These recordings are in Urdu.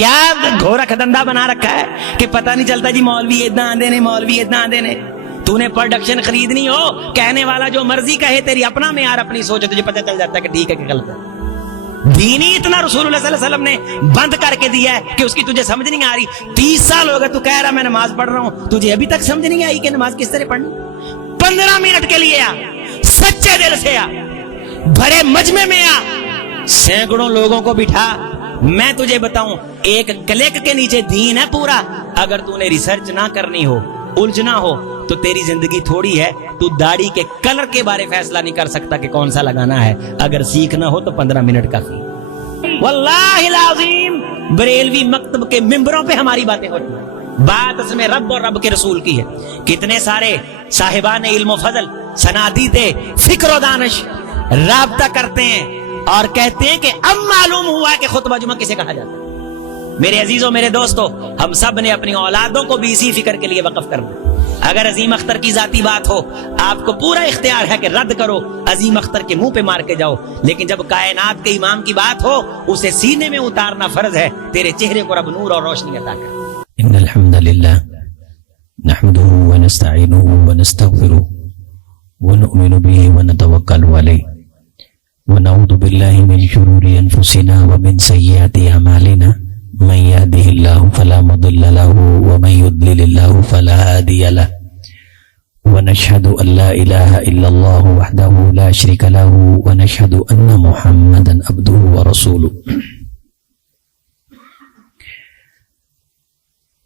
کیا گھورکھ دھندا بنا رکھا ہے کہ پتہ نہیں چلتا جی مولوی اتنا آندے نے، مولوی اتنا آندے نے. تو نے پروڈکشن خریدنی ہو، کہنے والا جو مرضی کہے، تیری اپنا معیار اپنی سوچ، تجھے پتہ چل جاتا ہے کہ ٹھیک ہے کہ غلط ہے. دین ہی اتنا رسول اللہ صلی اللہ علیہ وسلم نے بند کر کے دیا ہے کہ اس کی تجھے سمجھ نہیں آ رہی. 30 سال ہو گئے تو کہہ رہا میں نماز پڑھ رہا ہوں، تجھے ابھی تک سمجھ نہیں آئی کہ نماز کس طرح پڑھنی. 15 منٹ کے لیے آ، سچے دل سے آ، بھرے مجمع میں آ، سینکڑوں لوگوں کو بٹھا. میں تجھے بتاؤں، ایک کلک کے نیچے دین ہے پورا. اگر تو نے ریسرچ نہ کرنی ہو، الجھنا ہو، تو تیری زندگی تھوڑی ہے. تو داڑھی کے کلر کے بارے فیصلہ نہیں کر سکتا کہ کون سا لگانا ہے. اگر سیکھنا ہو تو 15 منٹ کافی. واللہ العظیم بریلوی مکتب کے ممبروں پہ ہماری باتیں ہوتی ہیں، بات اس میں رب اور رب کے رسول کی ہے. کتنے سارے صاحبان علم و فضل، صنادید فکر و دانش رابطہ کرتے ہیں اور کہتے ہیں کہ اب معلوم ہوا کہ خطبہ جمعہ کسے کہا جاتا ہے. میرے عزیزوں، میرے دوستو، ہم سب نے اپنی اولادوں کو بھی اسی فکر کے لیے وقف کرنا. اگر عظیم اختر کی ذاتی بات ہو، آپ کو پورا اختیار ہے کہ رد کرو، عظیم اختر کے منہ پہ مار کے جاؤ. لیکن جب کائنات کے امام کی بات ہو، اسے سینے میں اتارنا فرض ہے. تیرے چہرے کو رب نور اور روشنی عطا کر. ان الحمد للہ نحمده ونستعینه ونستغفره ونؤمن به ونتوکل علیہ ونعوذ باللہ من شرور انفسنا ومن سیئات اعمالنا من يهده الله فلا مضل له ومن يضلل الله فلا هادي له ونشهد ان لا اله الا الله وحده لا شريك له ونشهد ان محمدا عبده ورسوله.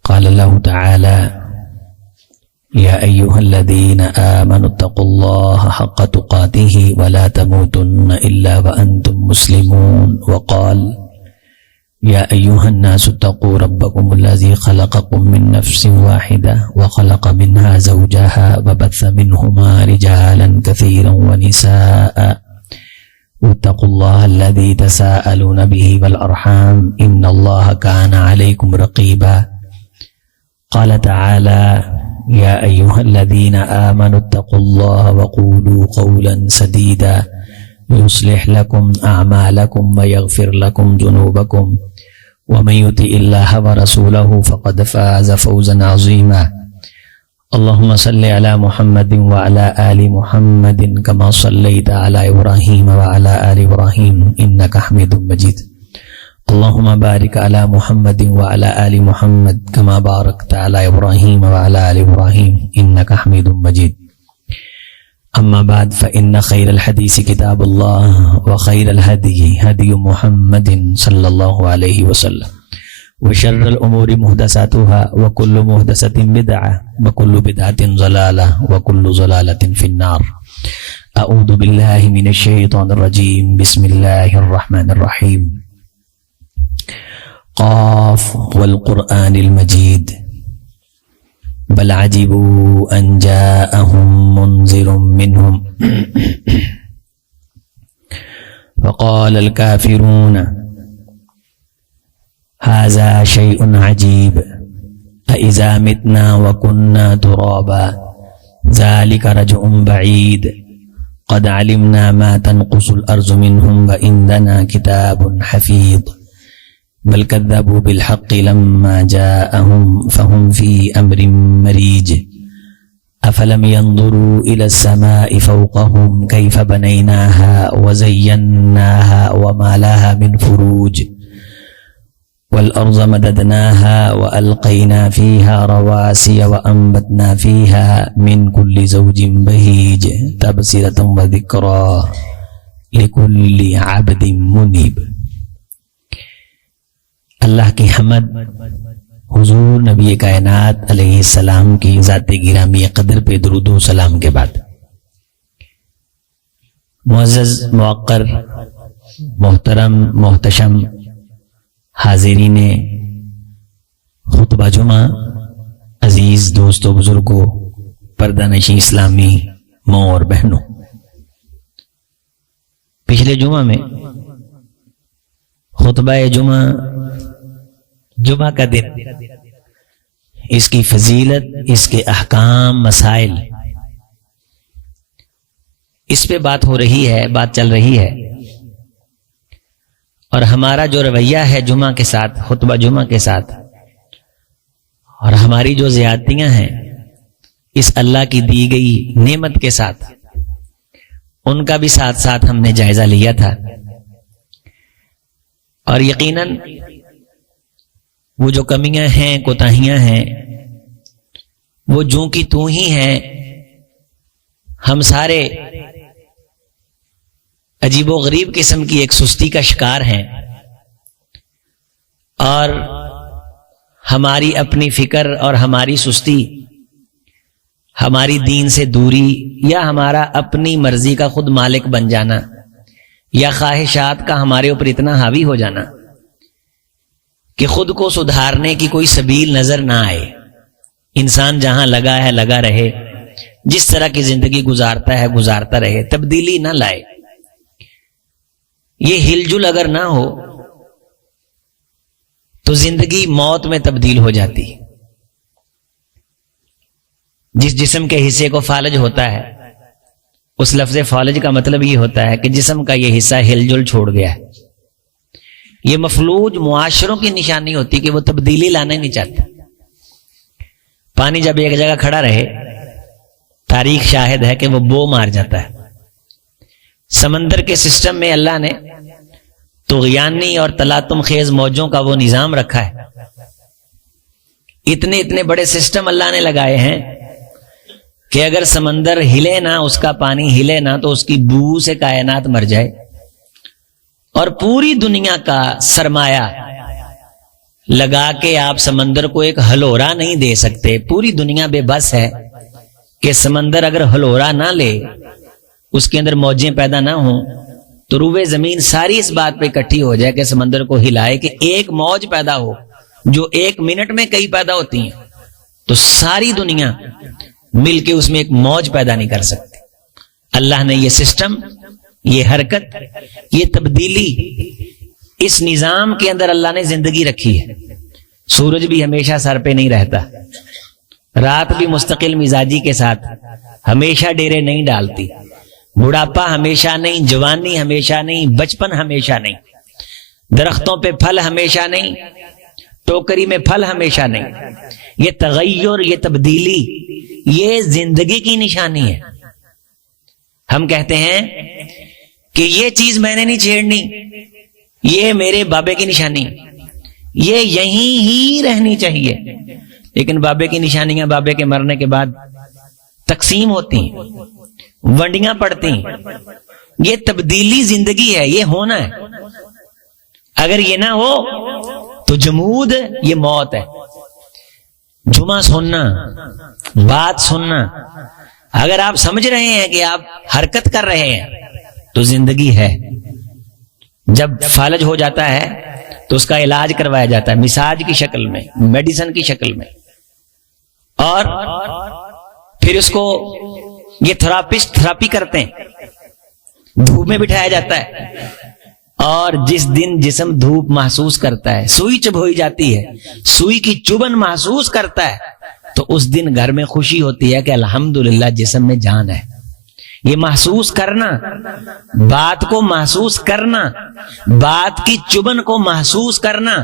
قال الله تعالى يا أيها الذين آمنوا اتقوا الله حق تقاته ولا تموتن إلا وأنتم مسلمون. وقال يا أيها الناس اتقوا ربكم الذي خلقكم من نفس واحدة وخلق منها زوجها وبث منهما رجالا كثيرا ونساء واتقوا الله الذي تساءلون به والأرحام إن الله كان عليكم رقيبا. قال تعالى يا أيها الذين آمنوا اتقوا الله وقولوا قولا سديدا يصلح لكم أعمالكم ويغفر لكم ذنوبكم ومن يطع الله ورسوله فقد فاز فوزا عظيما. اللهم صل على محمد وعلى آل محمد كما صليت على إبراهيم وعلى آل إبراهيم إنك حميد مجيد. اللهم بارك على محمد وعلى آل محمد كما باركت على إبراهيم وعلى آل إبراهيم إنك حميد مجيد. أما بعد فإن خير الحديث كتاب الله وخير الهدي هدي محمد صلى الله عليه وسلم وشر الأمور محدثاتها وكل محدثة بدعة وكل بدعة ضلالة وكل ضلالة في النار. أعوذ بالله من الشيطان الرجيم. بسم الله الرحمن الرحيم. قاف والقرآن المجيد بل عجبوا أن جاءهم منذر منهم فقال الكافرون هذا شيء عجيب أإذا متنا وكنا ترابا ذلك رجع بعيد قد علمنا ما تنقص الأرض منهم وعندنا كتاب حفيظ بل كذبوا بالحق لما جاءهم فهم في أمر مريج أفلم ينظروا إلى السماء فوقهم كيف بنيناها وزيناها وما لها من فروج والأرض مددناها وألقينا فيها رواسي وأنبتنا فيها من كل زوج بهيج تبصرة وذكرى لكل عبد منيب. اللہ کی حمد حضور نبی کائنات علیہ السلام کی ذات گرامی قدر پہ درود و سلام کے بعد، معزز موقر محترم محتشم حاضرین خطبہ جمعہ، عزیز دوستو بزرگوں، پردہ نشین اسلامی ماں اور بہنوں، پچھلے جمعہ میں خطبہ جمعہ کا دن، اس کی فضیلت، اس کے احکام، مسائل، اس پہ بات ہو رہی ہے، بات چل رہی ہے. اور ہمارا جو رویہ ہے جمعہ کے ساتھ، خطبہ جمعہ کے ساتھ، اور ہماری جو زیادتیاں ہیں اس اللہ کی دی گئی نعمت کے ساتھ، ان کا بھی ساتھ ساتھ ہم نے جائزہ لیا تھا. اور یقیناً وہ جو کمیاں ہیں، کوتاہیاں ہیں، وہ جوں کی توں ہی ہیں. ہم سارے عجیب و غریب قسم کی ایک سستی کا شکار ہیں، اور ہماری اپنی فکر اور ہماری سستی، ہماری دین سے دوری، یا ہمارا اپنی مرضی کا خود مالک بن جانا، یا خواہشات کا ہمارے اوپر اتنا حاوی ہو جانا کہ خود کو سدھارنے کی کوئی سبیل نظر نہ آئے. انسان جہاں لگا ہے لگا رہے، جس طرح کی زندگی گزارتا ہے گزارتا رہے، تبدیلی نہ لائے. یہ ہل جل اگر نہ ہو تو زندگی موت میں تبدیل ہو جاتی. جس جسم کے حصے کو فالج ہوتا ہے، اس لفظ فالج کا مطلب یہ ہوتا ہے کہ جسم کا یہ حصہ ہل جل چھوڑ گیا ہے. یہ مفلوج معاشروں کی نشانی ہوتی کہ وہ تبدیلی لانا نہیں چاہتے. پانی جب ایک جگہ کھڑا رہے، تاریخ شاہد ہے کہ وہ بو مار جاتا ہے. سمندر کے سسٹم میں اللہ نے طغیانی اور تلاطم خیز موجوں کا وہ نظام رکھا ہے. اتنے اتنے بڑے سسٹم اللہ نے لگائے ہیں کہ اگر سمندر ہلے نہ، اس کا پانی ہلے نہ، تو اس کی بو سے کائنات مر جائے. اور پوری دنیا کا سرمایہ لگا کے آپ سمندر کو ایک ہلورا نہیں دے سکتے. پوری دنیا بے بس ہے کہ سمندر اگر ہلورا نہ لے، اس کے اندر موجیں پیدا نہ ہوں، تو روئے زمین ساری اس بات پہ اکٹھی ہو جائے کہ سمندر کو ہلائے کہ ایک موج پیدا ہو جو 1 منٹ میں کئی پیدا ہوتی ہیں. تو ساری دنیا مل کے اس میں ایک موج پیدا نہیں کر سکتی. اللہ نے یہ سسٹم، یہ حرکت، یہ تبدیلی، اس نظام کے اندر اللہ نے زندگی رکھی ہے. سورج بھی ہمیشہ سر پہ نہیں رہتا، رات بھی مستقل مزاجی کے ساتھ ہمیشہ ڈیرے نہیں ڈالتی. بڑھاپا ہمیشہ نہیں، جوانی ہمیشہ نہیں، بچپن ہمیشہ نہیں، درختوں پہ پھل ہمیشہ نہیں، ٹوکری میں پھل ہمیشہ نہیں. یہ تغیر، یہ تبدیلی، یہ زندگی کی نشانی ہے. ہم کہتے ہیں کہ یہ چیز میں نے نہیں چھیڑنی، یہ میرے بابے کی نشانی، یہ یہیں ہی رہنی چاہیے. لیکن بابے کی نشانیاں بابے کے مرنے کے بعد تقسیم ہوتی ہیں، ونڈیاں پڑتی ہیں. یہ تبدیلی زندگی ہے، یہ ہونا ہے. اگر یہ نہ ہو تو جمود، یہ موت ہے. جمعہ سننا، بات سننا، اگر آپ سمجھ رہے ہیں کہ آپ حرکت کر رہے ہیں تو زندگی ہے. جب فالج ہو جاتا ہے تو اس کا علاج کروایا جاتا ہے، مساج کی شکل میں، میڈیسن کی شکل میں. اور پھر اس کو یہ تھراپسٹ تھراپی کرتے ہیں، دھوپ میں بٹھایا جاتا ہے. اور جس دن جسم دھوپ محسوس کرتا ہے، سوئی چبھوئی جاتی ہے، سوئی کی چبھن محسوس کرتا ہے، تو اس دن گھر میں خوشی ہوتی ہے کہ الحمدللہ جسم میں جان ہے. یہ محسوس کرنا، بات کو محسوس کرنا، بات کی چبھن کو محسوس کرنا،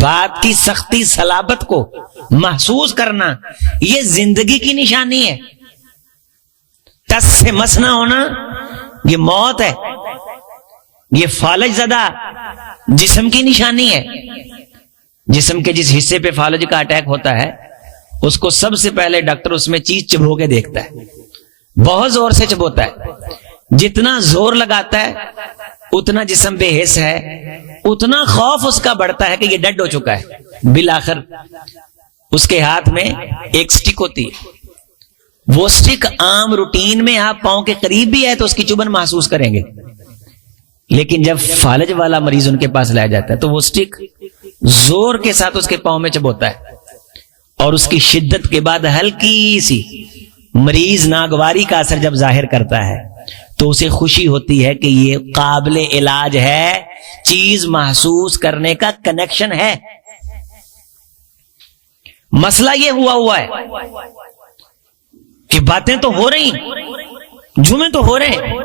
بات کی سختی صلابت کو محسوس کرنا، یہ زندگی کی نشانی ہے. ٹس سے مس نہ ہونا، یہ موت ہے. یہ فالج زدہ جسم کی نشانی ہے. جسم کے جس حصے پہ فالج کا اٹیک ہوتا ہے، اس کو سب سے پہلے ڈاکٹر اس میں چیز چبھو کے دیکھتا ہے. بہت زور سے چبوتا ہے، جتنا زور لگاتا ہے اتنا جسم بے حس ہے، اتنا خوف اس کا بڑھتا ہے کہ یہ ڈیڈ ہو چکا ہے. بالآخر اس کے ہاتھ میں ایک سٹک ہوتی ہے. وہ سٹک عام روٹین میں آپ پاؤں کے قریب بھی ہے تو اس کی چبھن محسوس کریں گے، لیکن جب فالج والا مریض ان کے پاس لایا جاتا ہے تو وہ سٹک زور کے ساتھ اس کے پاؤں میں چبوتا ہے، اور اس کی شدت کے بعد ہلکی سی مریض ناگواری کا اثر جب ظاہر کرتا ہے تو اسے خوشی ہوتی ہے کہ یہ قابل علاج ہے، چیز محسوس کرنے کا کنیکشن ہے. مسئلہ یہ ہوا ہے کہ باتیں تو ہو رہی، جمعے تو ہو رہے ہیں،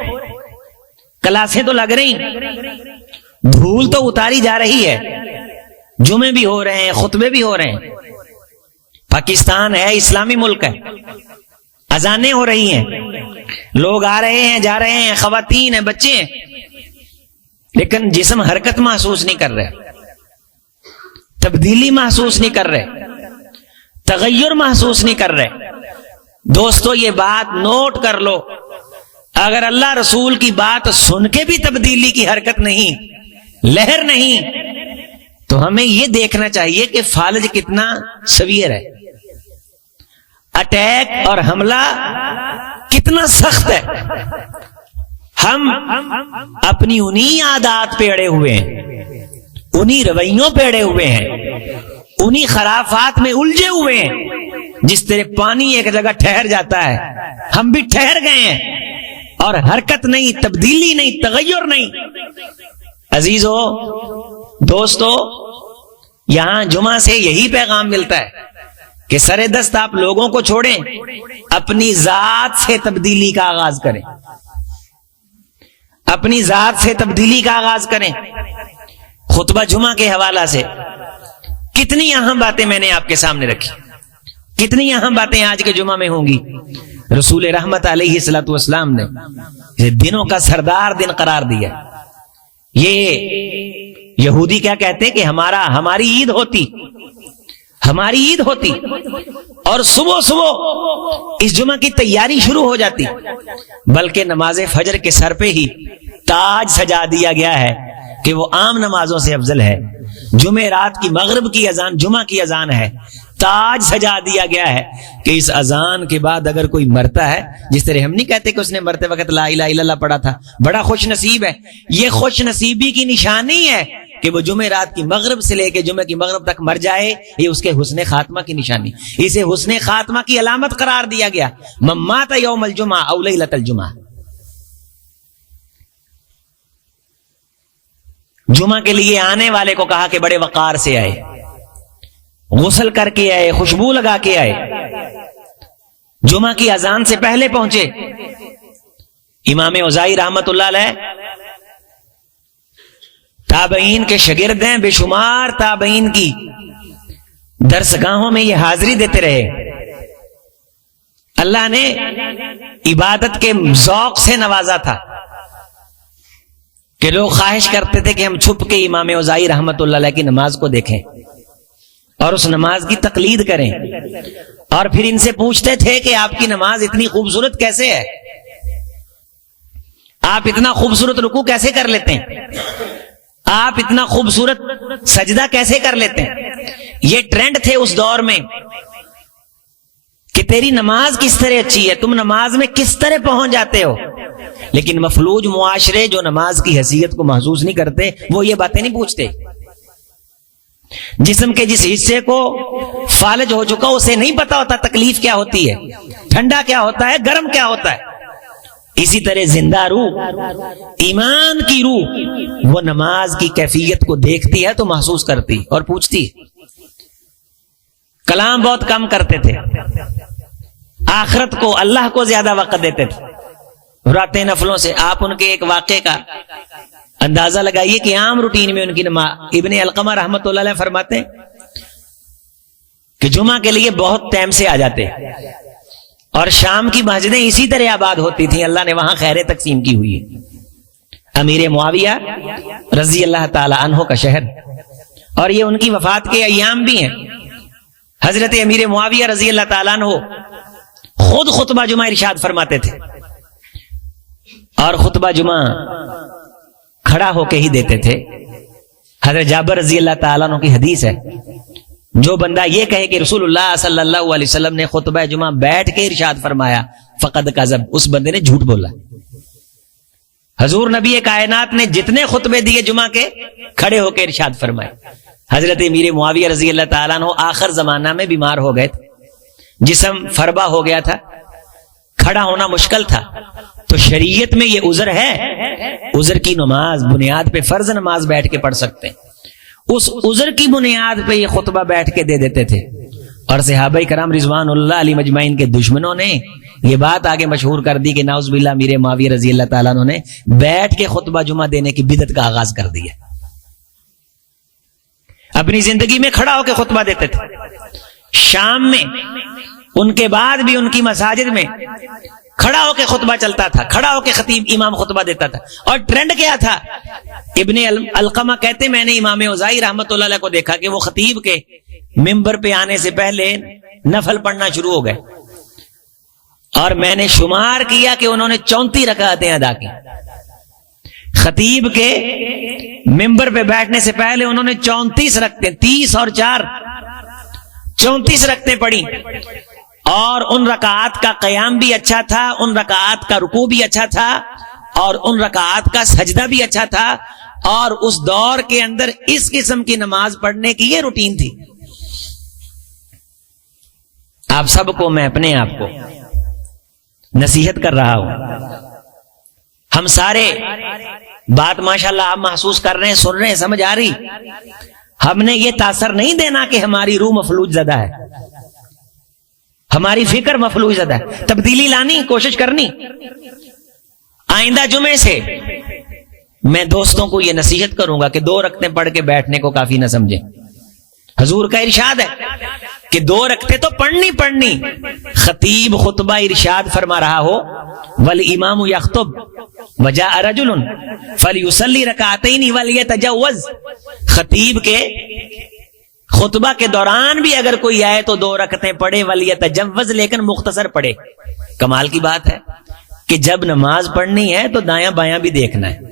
کلاسیں تو لگ رہی، دھول تو اتاری جا رہی ہے، جمعے بھی ہو رہے ہیں، خطبے بھی ہو رہے ہیں، پاکستان ہے، اسلامی ملک ہے، اذانیں ہو رہی ہیں، لوگ آ رہے ہیں جا رہے ہیں، خواتین ہیں، بچے ہیں، لیکن جسم حرکت محسوس نہیں کر رہے، تبدیلی محسوس نہیں کر رہے، تغیر محسوس نہیں کر رہے۔ دوستو یہ بات نوٹ کر لو، اگر اللہ رسول کی بات سن کے بھی تبدیلی کی حرکت نہیں، لہر نہیں، تو ہمیں یہ دیکھنا چاہیے کہ فالج کتنا سویر ہے، اٹیک اور حملہ کتنا سخت ہے۔ ہم اپنی انہی عادات پہ اڑے ہوئے ہیں، انہی رویوں پہ اڑے ہوئے ہیں، انہی خرافات میں الجھے ہوئے ہیں۔ جس طرح پانی ایک جگہ ٹھہر جاتا ہے، ہم بھی ٹھہر گئے ہیں، اور حرکت نہیں، تبدیلی نہیں، تغیر نہیں۔ عزیزو، دوستو، یہاں جمعہ سے یہی پیغام ملتا ہے کہ سر دست آپ لوگوں کو چھوڑیں، اپنی ذات سے تبدیلی کا آغاز کریں، اپنی ذات سے تبدیلی کا آغاز کریں۔ خطبہ جمعہ کے حوالہ سے کتنی اہم باتیں میں نے آپ کے سامنے رکھی، کتنی اہم باتیں آج کے جمعہ میں ہوں گی۔ رسول رحمت علیہ الصلوۃ والسلام نے اسے دنوں کا سردار دن قرار دیا۔ یہ یہودی کیا کہتے کہ ہماری عید ہوتی، ہماری عید ہوتی، اور صبح صبح اس جمعہ کی تیاری شروع ہو جاتی، بلکہ نماز فجر کے سر پہ ہی تاج سجا دیا گیا ہے کہ وہ عام نمازوں سے افضل ہے۔ جمعہ رات کی مغرب کی اذان جمعہ کی اذان ہے، تاج سجا دیا گیا ہے کہ اس اذان کے بعد اگر کوئی مرتا ہے، جس طرح ہم نہیں کہتے کہ اس نے مرتے وقت لا الہ الا اللہ پڑھا تھا، بڑا خوش نصیب ہے، یہ خوش نصیبی کی نشانی ہے کہ وہ جمعہ رات کی مغرب سے لے کے جمعہ کی مغرب تک مر جائے، یہ اس کے حسن خاتمہ کی نشانی، اسے حسن خاتمہ کی علامت قرار دیا گیا۔ من مات یوم الجمعہ او لیلۃ الجمعہ، جمعہ کے لیے آنے والے کو کہا کہ بڑے وقار سے آئے، غسل کر کے آئے، خوشبو لگا کے آئے، جمعہ کی اذان سے پہلے پہنچے۔ امام اوزاعی رحمت اللہ علیہ تابعین کے شاگرد ہیں، بے شمار تابعین کی درسگاہوں میں یہ حاضری دیتے رہے۔ اللہ نے عبادت کے ذوق سے نوازا تھا کہ لوگ خواہش کرتے تھے کہ ہم چھپ کے امام اوزاعی رحمت اللہ علیہ کی نماز کو دیکھیں اور اس نماز کی تقلید کریں، اور پھر ان سے پوچھتے تھے کہ آپ کی نماز اتنی خوبصورت کیسے ہے، آپ اتنا خوبصورت رکوع کیسے کر لیتے ہیں، آپ اتنا خوبصورت سجدہ کیسے کر لیتے ہیں۔ یہ ٹرینڈ تھے اس دور میں کہ تیری نماز کس طرح اچھی ہے، تم نماز میں کس طرح پہنچ جاتے ہو۔ لیکن مفلوج معاشرے جو نماز کی حیثیت کو محسوس نہیں کرتے، وہ یہ باتیں نہیں پوچھتے۔ جسم کے جس حصے کو فالج ہو چکا اسے نہیں پتا ہوتا تکلیف کیا ہوتی ہے، ٹھنڈا کیا ہوتا ہے، گرم کیا ہوتا ہے۔ اسی طرح زندہ روح، ایمان کی روح، وہ نماز کی کیفیت کو دیکھتی ہے تو محسوس کرتی اور پوچھتی۔ کلام بہت کم کرتے تھے، آخرت کو، اللہ کو زیادہ وقت دیتے تھے، راتیں نفلوں سے۔ آپ ان کے ایک واقعے کا اندازہ لگائیے کہ عام روٹین میں ان کی نماز۔ ابن علقمہ رحمت اللہ علیہ فرماتے ہیں کہ جمعہ کے لیے بہت ٹائم سے آ جاتے، اور شام کی مسجدیں اسی طرح آباد ہوتی تھیں، اللہ نے وہاں خیریں تقسیم کی ہوئی ہے۔ امیر معاویہ رضی اللہ تعالی عنہ کا شہر، اور یہ ان کی وفات کے ایام بھی ہیں۔ حضرت امیر معاویہ رضی اللہ تعالیٰ عنہ خود خطبہ جمعہ ارشاد فرماتے تھے، اور خطبہ جمعہ کھڑا ہو کے ہی دیتے تھے۔ حضرت جابر رضی اللہ تعالیٰ عنہ کی حدیث ہے، جو بندہ یہ کہے کہ رسول اللہ صلی اللہ علیہ وسلم نے خطبہ جمعہ بیٹھ کے ارشاد فرمایا، فقد کذب، اس بندے نے جھوٹ بولا۔ حضور نبی کائنات نے جتنے خطبے دیے جمعہ کے، کھڑے ہو کے ارشاد فرمائے۔ حضرت امیر معاویہ رضی اللہ تعالیٰ عنہ آخر زمانہ میں بیمار ہو گئے تھے، جسم فربا ہو گیا تھا، کھڑا ہونا مشکل تھا، تو شریعت میں یہ عذر ہے، عذر کی نماز بنیاد پہ فرض نماز بیٹھ کے پڑھ سکتے ہیں، اس عذر کی بنیاد پہ یہ خطبہ بیٹھ کے دے دیتے تھے۔ اور صحابہ کرام رضوان اللہ علیہ مجمعین کے دشمنوں نے یہ بات آگے مشہور کر دی کہ نعوذ باللہ امیر معاویہ رضی اللہ تعالیٰ عنہ نے بیٹھ کے خطبہ جمعہ دینے کی بدعت کا آغاز کر دیا۔ اپنی زندگی میں کھڑا ہو کے خطبہ دیتے تھے. شام میں ان کے بعد بھی ان کی مساجد میں کھڑا ہو کے خطبہ چلتا تھا, کھڑا ہو کے خطیب امام خطبہ دیتا تھا. اور ٹرینڈ کیا تھا؟ ابن علقمہ کہتے میں نے امام اوزاعی رحمت اللہ علیہ کو دیکھا کہ وہ خطیب کے ممبر پہ آنے سے پہلے نفل پڑھنا شروع ہو گئے, اور میں نے شمار کیا کہ انہوں نے 34 رکعتیں ادا کی. خطیب کے ممبر پہ بیٹھنے سے پہلے انہوں نے 34 رکعتیں, 30 اور 4 34 رکعتیں پڑھی. اور ان رکعات کا قیام بھی اچھا تھا, ان رکعات کا رکوع بھی اچھا تھا, اور ان رکعات کا سجدہ بھی اچھا تھا. اور اس دور کے اندر اس قسم کی نماز پڑھنے کی یہ روٹین تھی. آپ سب کو میں اپنے آپ کو نصیحت کر رہا ہوں. ہم سارے بات ماشاءاللہ آپ محسوس کر رہے ہیں, سن رہے ہیں, سمجھ آ رہی. ہم نے یہ تاثر نہیں دینا کہ ہماری روح مفلوج زدہ ہے, ہماری فکر مفلوج زدہ ہے. تبدیلی لانی, کوشش کرنی. آئندہ جمعے سے میں دوستوں کو یہ نصیحت کروں گا کہ 2 رکعتیں پڑھ کے بیٹھنے کو کافی نہ سمجھیں. حضور کا ارشاد ہے کہ 2 رکعتیں تو پڑھنی. خطیب خطبہ ارشاد فرما رہا ہو, والامام یخطب وجاء رجل فلیصلی رکعتین ولیتجوز. خطیب کے خطبہ کے دوران بھی اگر کوئی آئے تو 2 رکعتیں پڑھے, ولیتجوز, لیکن مختصر پڑھے. کمال کی بات ہے کہ جب نماز پڑھنی ہے تو دایاں بایاں بھی دیکھنا ہے,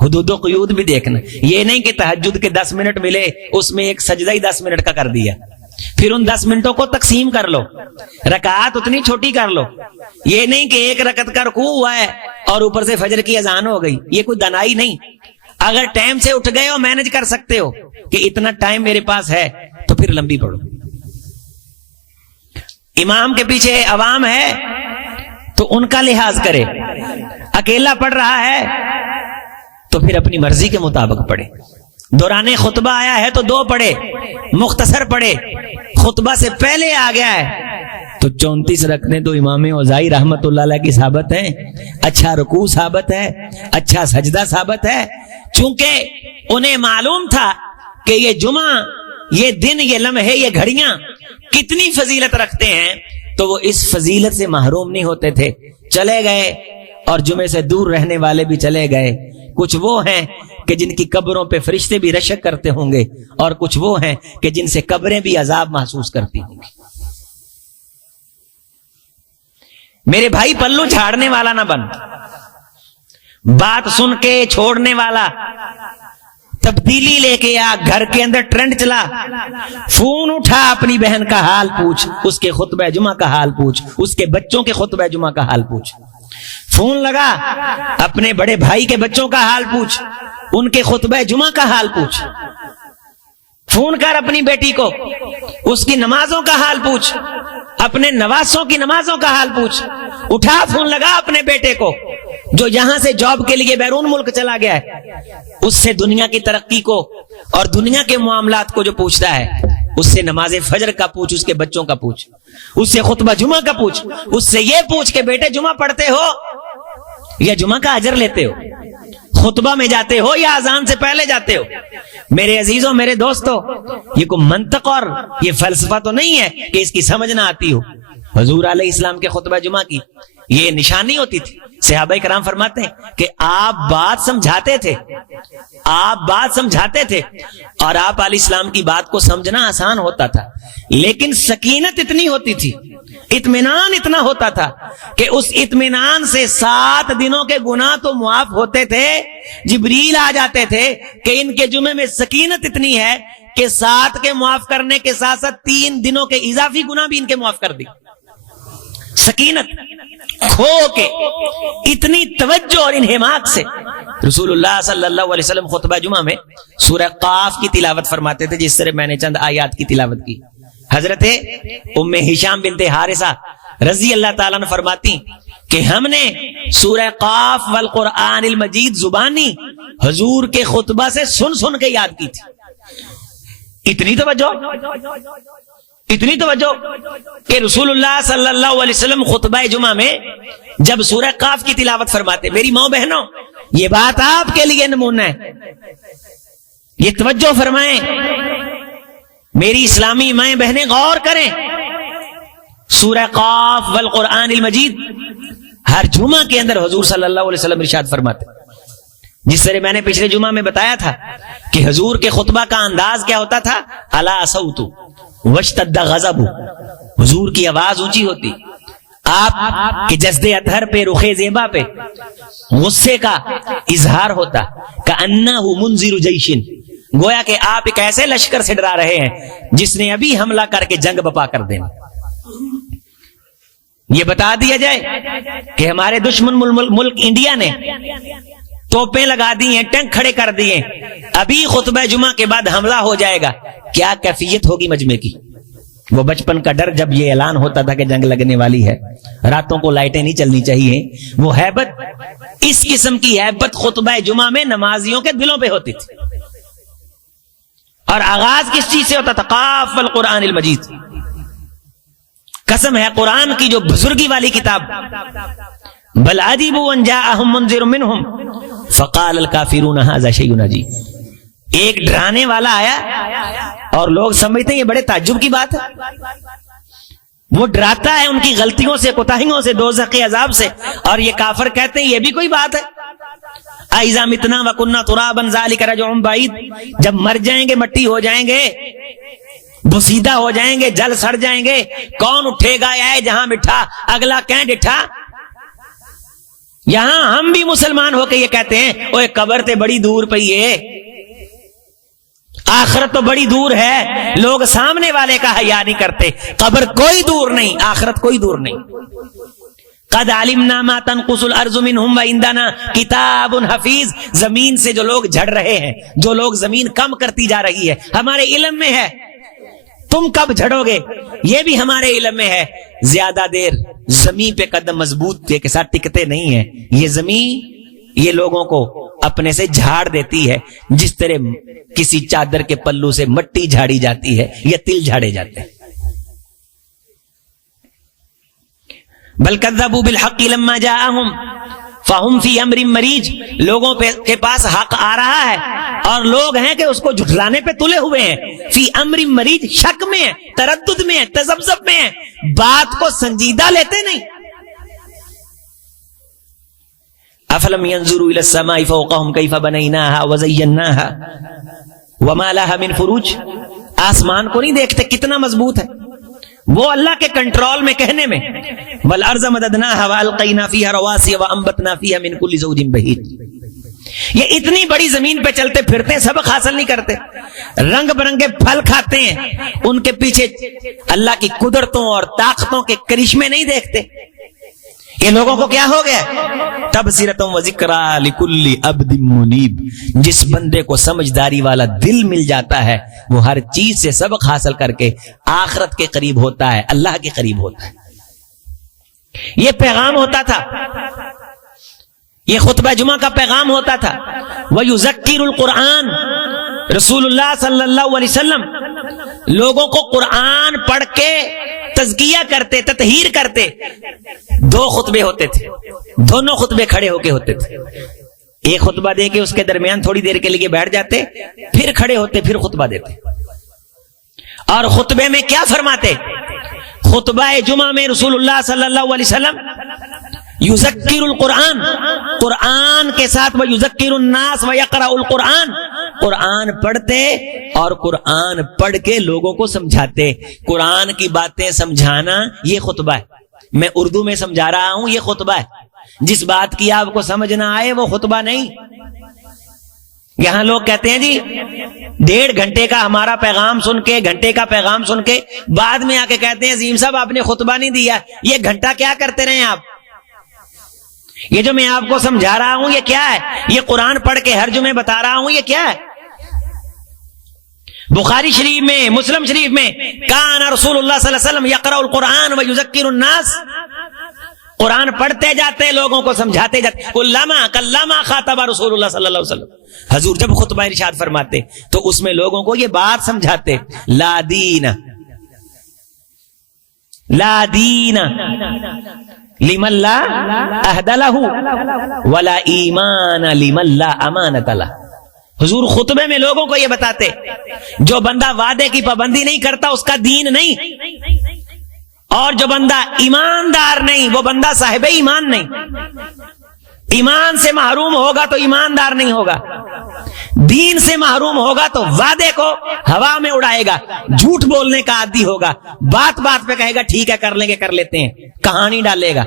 حدود و قیود بھی دیکھنا. یہ نہیں کہ تہجد کے 10 منٹ ملے اس میں ایک سجدہ ہی 10 منٹ کا کر دیا, پھر ان 10 منٹوں کو تقسیم کر لو, رکعات اتنی چھوٹی کر لو. یہ نہیں کہ 1 رکعت کا رکوع ہوا ہے اور اوپر سے فجر کی اذان ہو گئی. یہ کوئی دنائی نہیں. اگر ٹائم سے اٹھ گئے ہو, مینج کر سکتے ہو کہ اتنا ٹائم میرے پاس ہے, تو پھر لمبی پڑھو. امام کے پیچھے عوام ہے تو ان کا لحاظ کرے. اکیلا پڑھ رہا ہے تو پھر اپنی مرضی کے مطابق پڑھے. دوران خطبہ آیا ہے تو 2 پڑھے, مختصر پڑھے. خطبہ سے پہلے آ گیا ہے تو 34 رکعتیں تو امام اوزاعی رحمت اللہ علیہ کی ثابت ہیں. اچھا رکوع ثابت ہے, اچھا سجدہ ثابت ہے. چونکہ انہیں معلوم تھا کہ یہ جمعہ, یہ دن, یہ لمحے, یہ گھڑیاں کتنی فضیلت رکھتے ہیں, تو وہ اس فضیلت سے محروم نہیں ہوتے تھے. چلے گئے اور جمعے سے دور رہنے والے بھی چلے گئے. کچھ وہ ہیں کہ جن کی قبروں پہ فرشتے بھی رشک کرتے ہوں گے, اور کچھ وہ ہیں کہ جن سے قبریں بھی عذاب محسوس کرتی ہوں گی. میرے بھائی, پلو جھاڑنے والا نہ بن, بات سن کے چھوڑنے والا. تبدیلی لے کے آ. گھر کے اندر ٹرینڈ چلا, فون اٹھا, اپنی بہن کا حال پوچھ, اس کے خطبہ جمعہ کا حال پوچھ, اس کے بچوں کے خطبہ جمعہ کا حال پوچھ. فون لگا, اپنے بڑے بھائی کے بچوں کا حال پوچھ, ان کے خطبہ جمعہ کا حال پوچھ. فون کر اپنی بیٹی کو, اس کی نمازوں کا حال پوچھ, اپنے نواسوں کی نمازوں کا حال پوچھ. اٹھا فون لگا اپنے بیٹے کو جو یہاں سے جاب کے لیے بیرون ملک چلا گیا ہے, اس سے دنیا کی ترقی کو اور دنیا کے معاملات کو جو پوچھتا ہے, اس سے نماز فجر کا پوچھ, اس کے بچوں کا پوچھ, اس سے خطبہ جمعہ کا پوچھ. اس سے یہ پوچھ کہ بیٹے جمعہ پڑھتے ہو یا جمعہ کا اجر لیتے ہو, خطبہ میں جاتے ہو یا اذان سے پہلے جاتے ہو. میرے عزیزوں, میرے دوستوں, یہ کوئی منطق اور یہ فلسفہ تو نہیں ہے کہ اس کی سمجھ نہ آتی ہو. حضور علیہ السلام کے خطبہ جمعہ کی یہ نشانی ہوتی تھی. صحابہ کرام فرماتے ہیں کہ آپ بات سمجھاتے تھے, اور آپ علیہ السلام کی بات کو سمجھنا آسان ہوتا تھا, لیکن سکینت اتنی ہوتی تھی, اطمینان اتنا ہوتا تھا کہ اس اطمینان سے 7 دنوں کے گناہ تو معاف ہوتے تھے. جبریل آ جاتے تھے کہ ان کے جمعے میں سکینت اتنی ہے کہ 7 کے معاف کرنے کے ساتھ ساتھ 3 دنوں کے اضافی گناہ بھی ان کے معاف کر دی. سکینت کھو کے, اتنی توجہ اور انہماک سے رسول اللہ صلی اللہ علیہ وسلم خطبہ جمعہ میں سورہ قاف کی تلاوت فرماتے تھے, جس طرح میں نے چند آیات کی تلاوت کی. حضرت ام ہشام بنت حارثہ رضی اللہ تعالیٰ عنہ فرماتی کہ ہم نے سورہ قاف والقرآن المجید زبانی حضور کے خطبہ سے سن کے یاد کی تھی. اتنی توجہ کہ رسول اللہ صلی اللہ علیہ وسلم خطبہ جمعہ میں جب سورہ قاف کی تلاوت فرماتے, میری ماں بہنوں, یہ بات آپ کے لیے نمونہ ہے, یہ توجہ فرمائیں میری اسلامی مائیں بہنیں غور کریں، سورہ قاف والقرآن المجید ہر جمعہ کے اندر حضور صلی اللہ علیہ وسلم ارشاد فرماتے، جس طرح میں نے پچھلے جمعہ میں بتایا تھا کہ حضور کے خطبہ کا انداز کیا ہوتا تھا، الا صوت واشتد غضب، حضور کی آواز اونچی ہوتی، آپ کے جسد اطہر پہ، رخ زیبا پہ غصے کا اظہار ہوتا، کأنہ منذر جیش، گویا کہ آپ ایک ایسے لشکر سے ڈرا رہے ہیں جس نے ابھی حملہ کر کے جنگ بپا کر دینا۔ یہ بتا دیا جائے کہ ہمارے دشمن ملک انڈیا نے توپیں لگا دی ہیں، ٹینک کھڑے کر دیے، ابھی خطبہ جمعہ کے بعد حملہ ہو جائے گا، کیا کیفیت ہوگی مجمع کی؟ وہ بچپن کا ڈر جب یہ اعلان ہوتا تھا کہ جنگ لگنے والی ہے، راتوں کو لائٹیں نہیں چلنی چاہیے، وہ ہیبت، اس قسم کی ہیبت خطبہ جمعہ میں نمازیوں کے دلوں پہ ہوتی تھی۔ اور آغاز کس چیز سے ہوتا تھا؟ قاف والقرآن المجید، قسم ہے قرآن کی جو بزرگی والی کتاب، بل عجبوا ان جاءهم منذر منهم فقال الكافرون هذا شيء عجيب، ایک ڈرانے والا آیا اور لوگ سمجھتے ہیں یہ بڑے تعجب کی بات ہے، وہ ڈراتا ہے ان کی غلطیوں سے، کوتاہیوں سے، دوزخ کے عذاب سے، اور یہ کافر کہتے ہیں یہ بھی کوئی بات ہے۔ اذا متنا وكنا ترابا ذلك رجع بعید، جب مر جائیں گے، مٹی ہو جائیں گے، بسیدہ ہو جائیں گے، جل سڑ جائیں گے، کون اٹھے گا؟ اے جہاں مٹھا اگلا کہیں ڈٹھا۔ یہاں ہم بھی مسلمان ہو کے یہ کہتے ہیں اوے قبر تے بڑی دور پئی ہے، آخرت تو بڑی دور ہے، لوگ سامنے والے کا حیا نہیں کرتے، قبر کوئی دور نہیں، آخرت کوئی دور نہیں۔ قد علمنا ما تنقص الارض منهم وعندنا کتاب حفیظ، زمین سے جو لوگ جھڑ رہے ہیں، جو لوگ زمین کم کرتی جا رہی ہے، ہمارے علم میں ہے، تم کب جھڑو گے یہ بھی ہمارے علم میں ہے۔ زیادہ دیر زمین پہ قدم مضبوط کے ساتھ ٹکتے نہیں ہیں، یہ زمین یہ لوگوں کو اپنے سے جھاڑ دیتی ہے، جس طرح کسی چادر کے پلو سے مٹی جھاڑی جاتی ہے یا تل جھاڑے جاتے ہیں۔ بل کذبوا بالحق لما جاءهم فهم في امر مریج، لوگوں کے پاس حق آ رہا ہے اور لوگ ہیں کہ اس کو جھٹلانے پہ تلے ہوئے ہیں، فی امر مریج، شک میں ہیں، تردد میں ہیں، تذبذب میں ہیں، بات کو سنجیدہ لیتے نہیں۔ افلم ينظروا الى السماء فوقهم كيف بنيناها وزيناها وما لها من فروج، آسمان کو نہیں دیکھتے کتنا مضبوط ہے، وہ اللہ کے کنٹرول میں، کہنے میں۔ والارض مددناها والقینا فیها رواسي وانبتنا فیها من كل زوج بهیج، یہ اتنی بڑی زمین پہ چلتے پھرتے ہیں، سبق حاصل نہیں کرتے، رنگ برنگے پھل کھاتے ہیں، ان کے پیچھے اللہ کی قدرتوں اور طاقتوں کے کرشمے نہیں دیکھتے۔ یہ لوگوں کو کیا ہو گیا؟ تبصرۃ و ذکریٰ لکل عبد منیب، جس بندے کو سمجھداری والا دل مل جاتا ہے وہ ہر چیز سے سبق حاصل کر کے آخرت کے قریب ہوتا ہے، اللہ کے قریب ہوتا ہے۔ یہ پیغام ہوتا تھا، یہ خطبہ جمعہ کا پیغام ہوتا تھا۔ وَيُذَكِّرُ الْقُرْآنَ، رسول اللہ صلی اللہ علیہ وسلم لوگوں کو قرآن پڑھ کے تزکیہ کرتے، تطہیر کرتے۔ دو خطبے ہوتے تھے، دونوں خطبے کھڑے ہو کے ہوتے تھے، ایک خطبہ دے کے اس کے درمیان تھوڑی دیر کے لیے بیٹھ جاتے، پھر کھڑے ہوتے، پھر خطبہ دیتے۔ اور خطبے میں کیا فرماتے؟ خطبہ جمعہ میں رسول اللہ صلی اللہ علیہ وسلم یذکر القرآن، قرآن کے ساتھ وہ یذکر الناس ویقرأ القرآن، قرآن پڑھتے اور قرآن پڑھ کے لوگوں کو سمجھاتے۔ قرآن کی باتیں سمجھانا یہ خطبہ ہے، میں اردو میں سمجھا رہا ہوں، یہ خطبہ ہے۔ جس بات کی آپ کو سمجھ نہ آئے وہ خطبہ نہیں۔ یہاں لوگ کہتے ہیں جی 1.5 گھنٹے کا ہمارا پیغام سن کے، گھنٹے کا پیغام سن کے بعد میں آ کے کہتے ہیں عظیم صاحب آپ نے خطبہ نہیں دیا، یہ گھنٹہ کیا کرتے رہے آپ؟ یہ جو میں آپ کو سمجھا رہا ہوں یہ کیا ہے؟ یہ قرآن پڑھ کے ہر جمعے بتا رہا ہوں یہ کیا ہے؟ بخاری شریف میں، مسلم شریف میں کان رسول اللہ صلی اللہ علیہ وسلم یقرأ القرآن ویذکر الناس، قرآن پڑھتے جاتے، لوگوں کو سمجھاتے جاتے۔ کلما خاطب رسول اللہ صلی اللہ علیہ وسلم، حضور جب خطبہ ارشاد فرماتے تو اس میں لوگوں کو یہ بات سمجھاتے، لا دین لمن لا عہد لہ ولا ایمان لمن لا امانت لہ، حضور خطبے میں لوگوں کو یہ بتاتے جو بندہ وعدے کی پابندی نہیں کرتا اس کا دین نہیں، اور جو بندہ ایماندار نہیں وہ بندہ صاحب ایمان نہیں۔ ایمان سے محروم ہوگا تو ایماندار نہیں ہوگا، دین سے محروم ہوگا تو وعدے کو ہوا میں اڑائے گا، جھوٹ بولنے کا عادی ہوگا، بات بات پہ کہے گا ٹھیک ہے کر لیں گے کر لیتے ہیں، کہانی ڈالے گا۔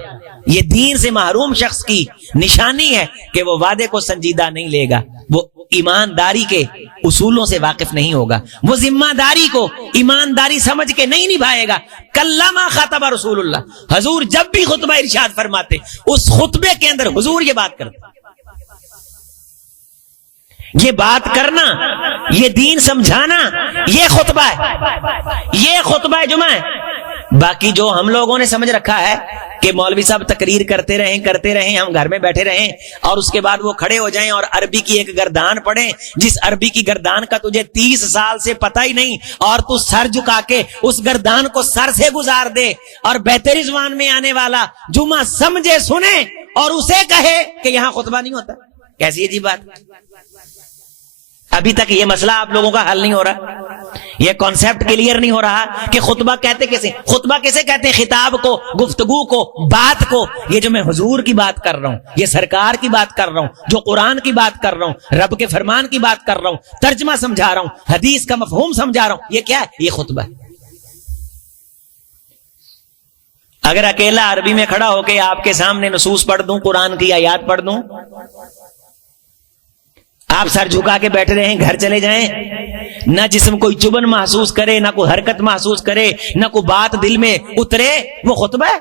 یہ دین سے محروم شخص کی نشانی ہے کہ وہ وعدے کو سنجیدہ نہیں لے گا، وہ ایمانداری کے اصولوں سے واقف نہیں ہوگا، وہ ذمہ داری کو ایمانداری سمجھ کے نہیں نبھائے گا۔ کلما خاطب رسول اللہ، حضور جب بھی خطبہ ارشاد فرماتے اس خطبے کے اندر حضور یہ بات کرتے، یہ بات کرنا، یہ دین سمجھانا، یہ خطبہ ہے، یہ خطبہ جمعہ ہے۔ باقی جو ہم لوگوں نے سمجھ رکھا ہے کہ مولوی صاحب تقریر کرتے رہیں ہم گھر میں بیٹھے رہیں اور اس کے بعد وہ کھڑے ہو جائیں اور عربی کی ایک گردان پڑھیں جس عربی کی گردان کا تجھے 30 سال سے پتہ ہی نہیں، اور تو سر جھکا کے اس گردان کو سر سے گزار دے، اور بہتری زبان میں آنے والا جمعہ سمجھے سنے اور اسے کہے کہ یہاں خطبہ نہیں ہوتا۔ کیسی عجیب بات! ابھی تک یہ مسئلہ آپ لوگوں کا حل نہیں ہو رہا، یہ کانسیپٹ کلیئر نہیں ہو رہا کہ خطبہ کہتے کیسے، خطبہ کیسے کہتے ہیں؟ خطاب کو، گفتگو کو، بات کو۔ یہ جو میں حضور کی بات کر رہا ہوں، یہ سرکار کی بات کر رہا ہوں، جو قرآن کی بات کر رہا ہوں، رب کے فرمان کی بات کر رہا ہوں، ترجمہ سمجھا رہا ہوں، حدیث کا مفہوم سمجھا رہا ہوں، یہ کیا ہے؟ یہ خطبہ ہے۔ اگر اکیلا عربی میں کھڑا ہو کے آپ کے سامنے نصوص پڑھ دوں، قرآن کی آیات پڑھ دوں، آپ سر جھکا کے بیٹھے رہیں، گھر چلے جائیں، نہ جسم کوئی چبن محسوس کرے، نہ کوئی حرکت محسوس کرے، نہ کوئی بات دل میں اترے، وہ خطبہ ہے؟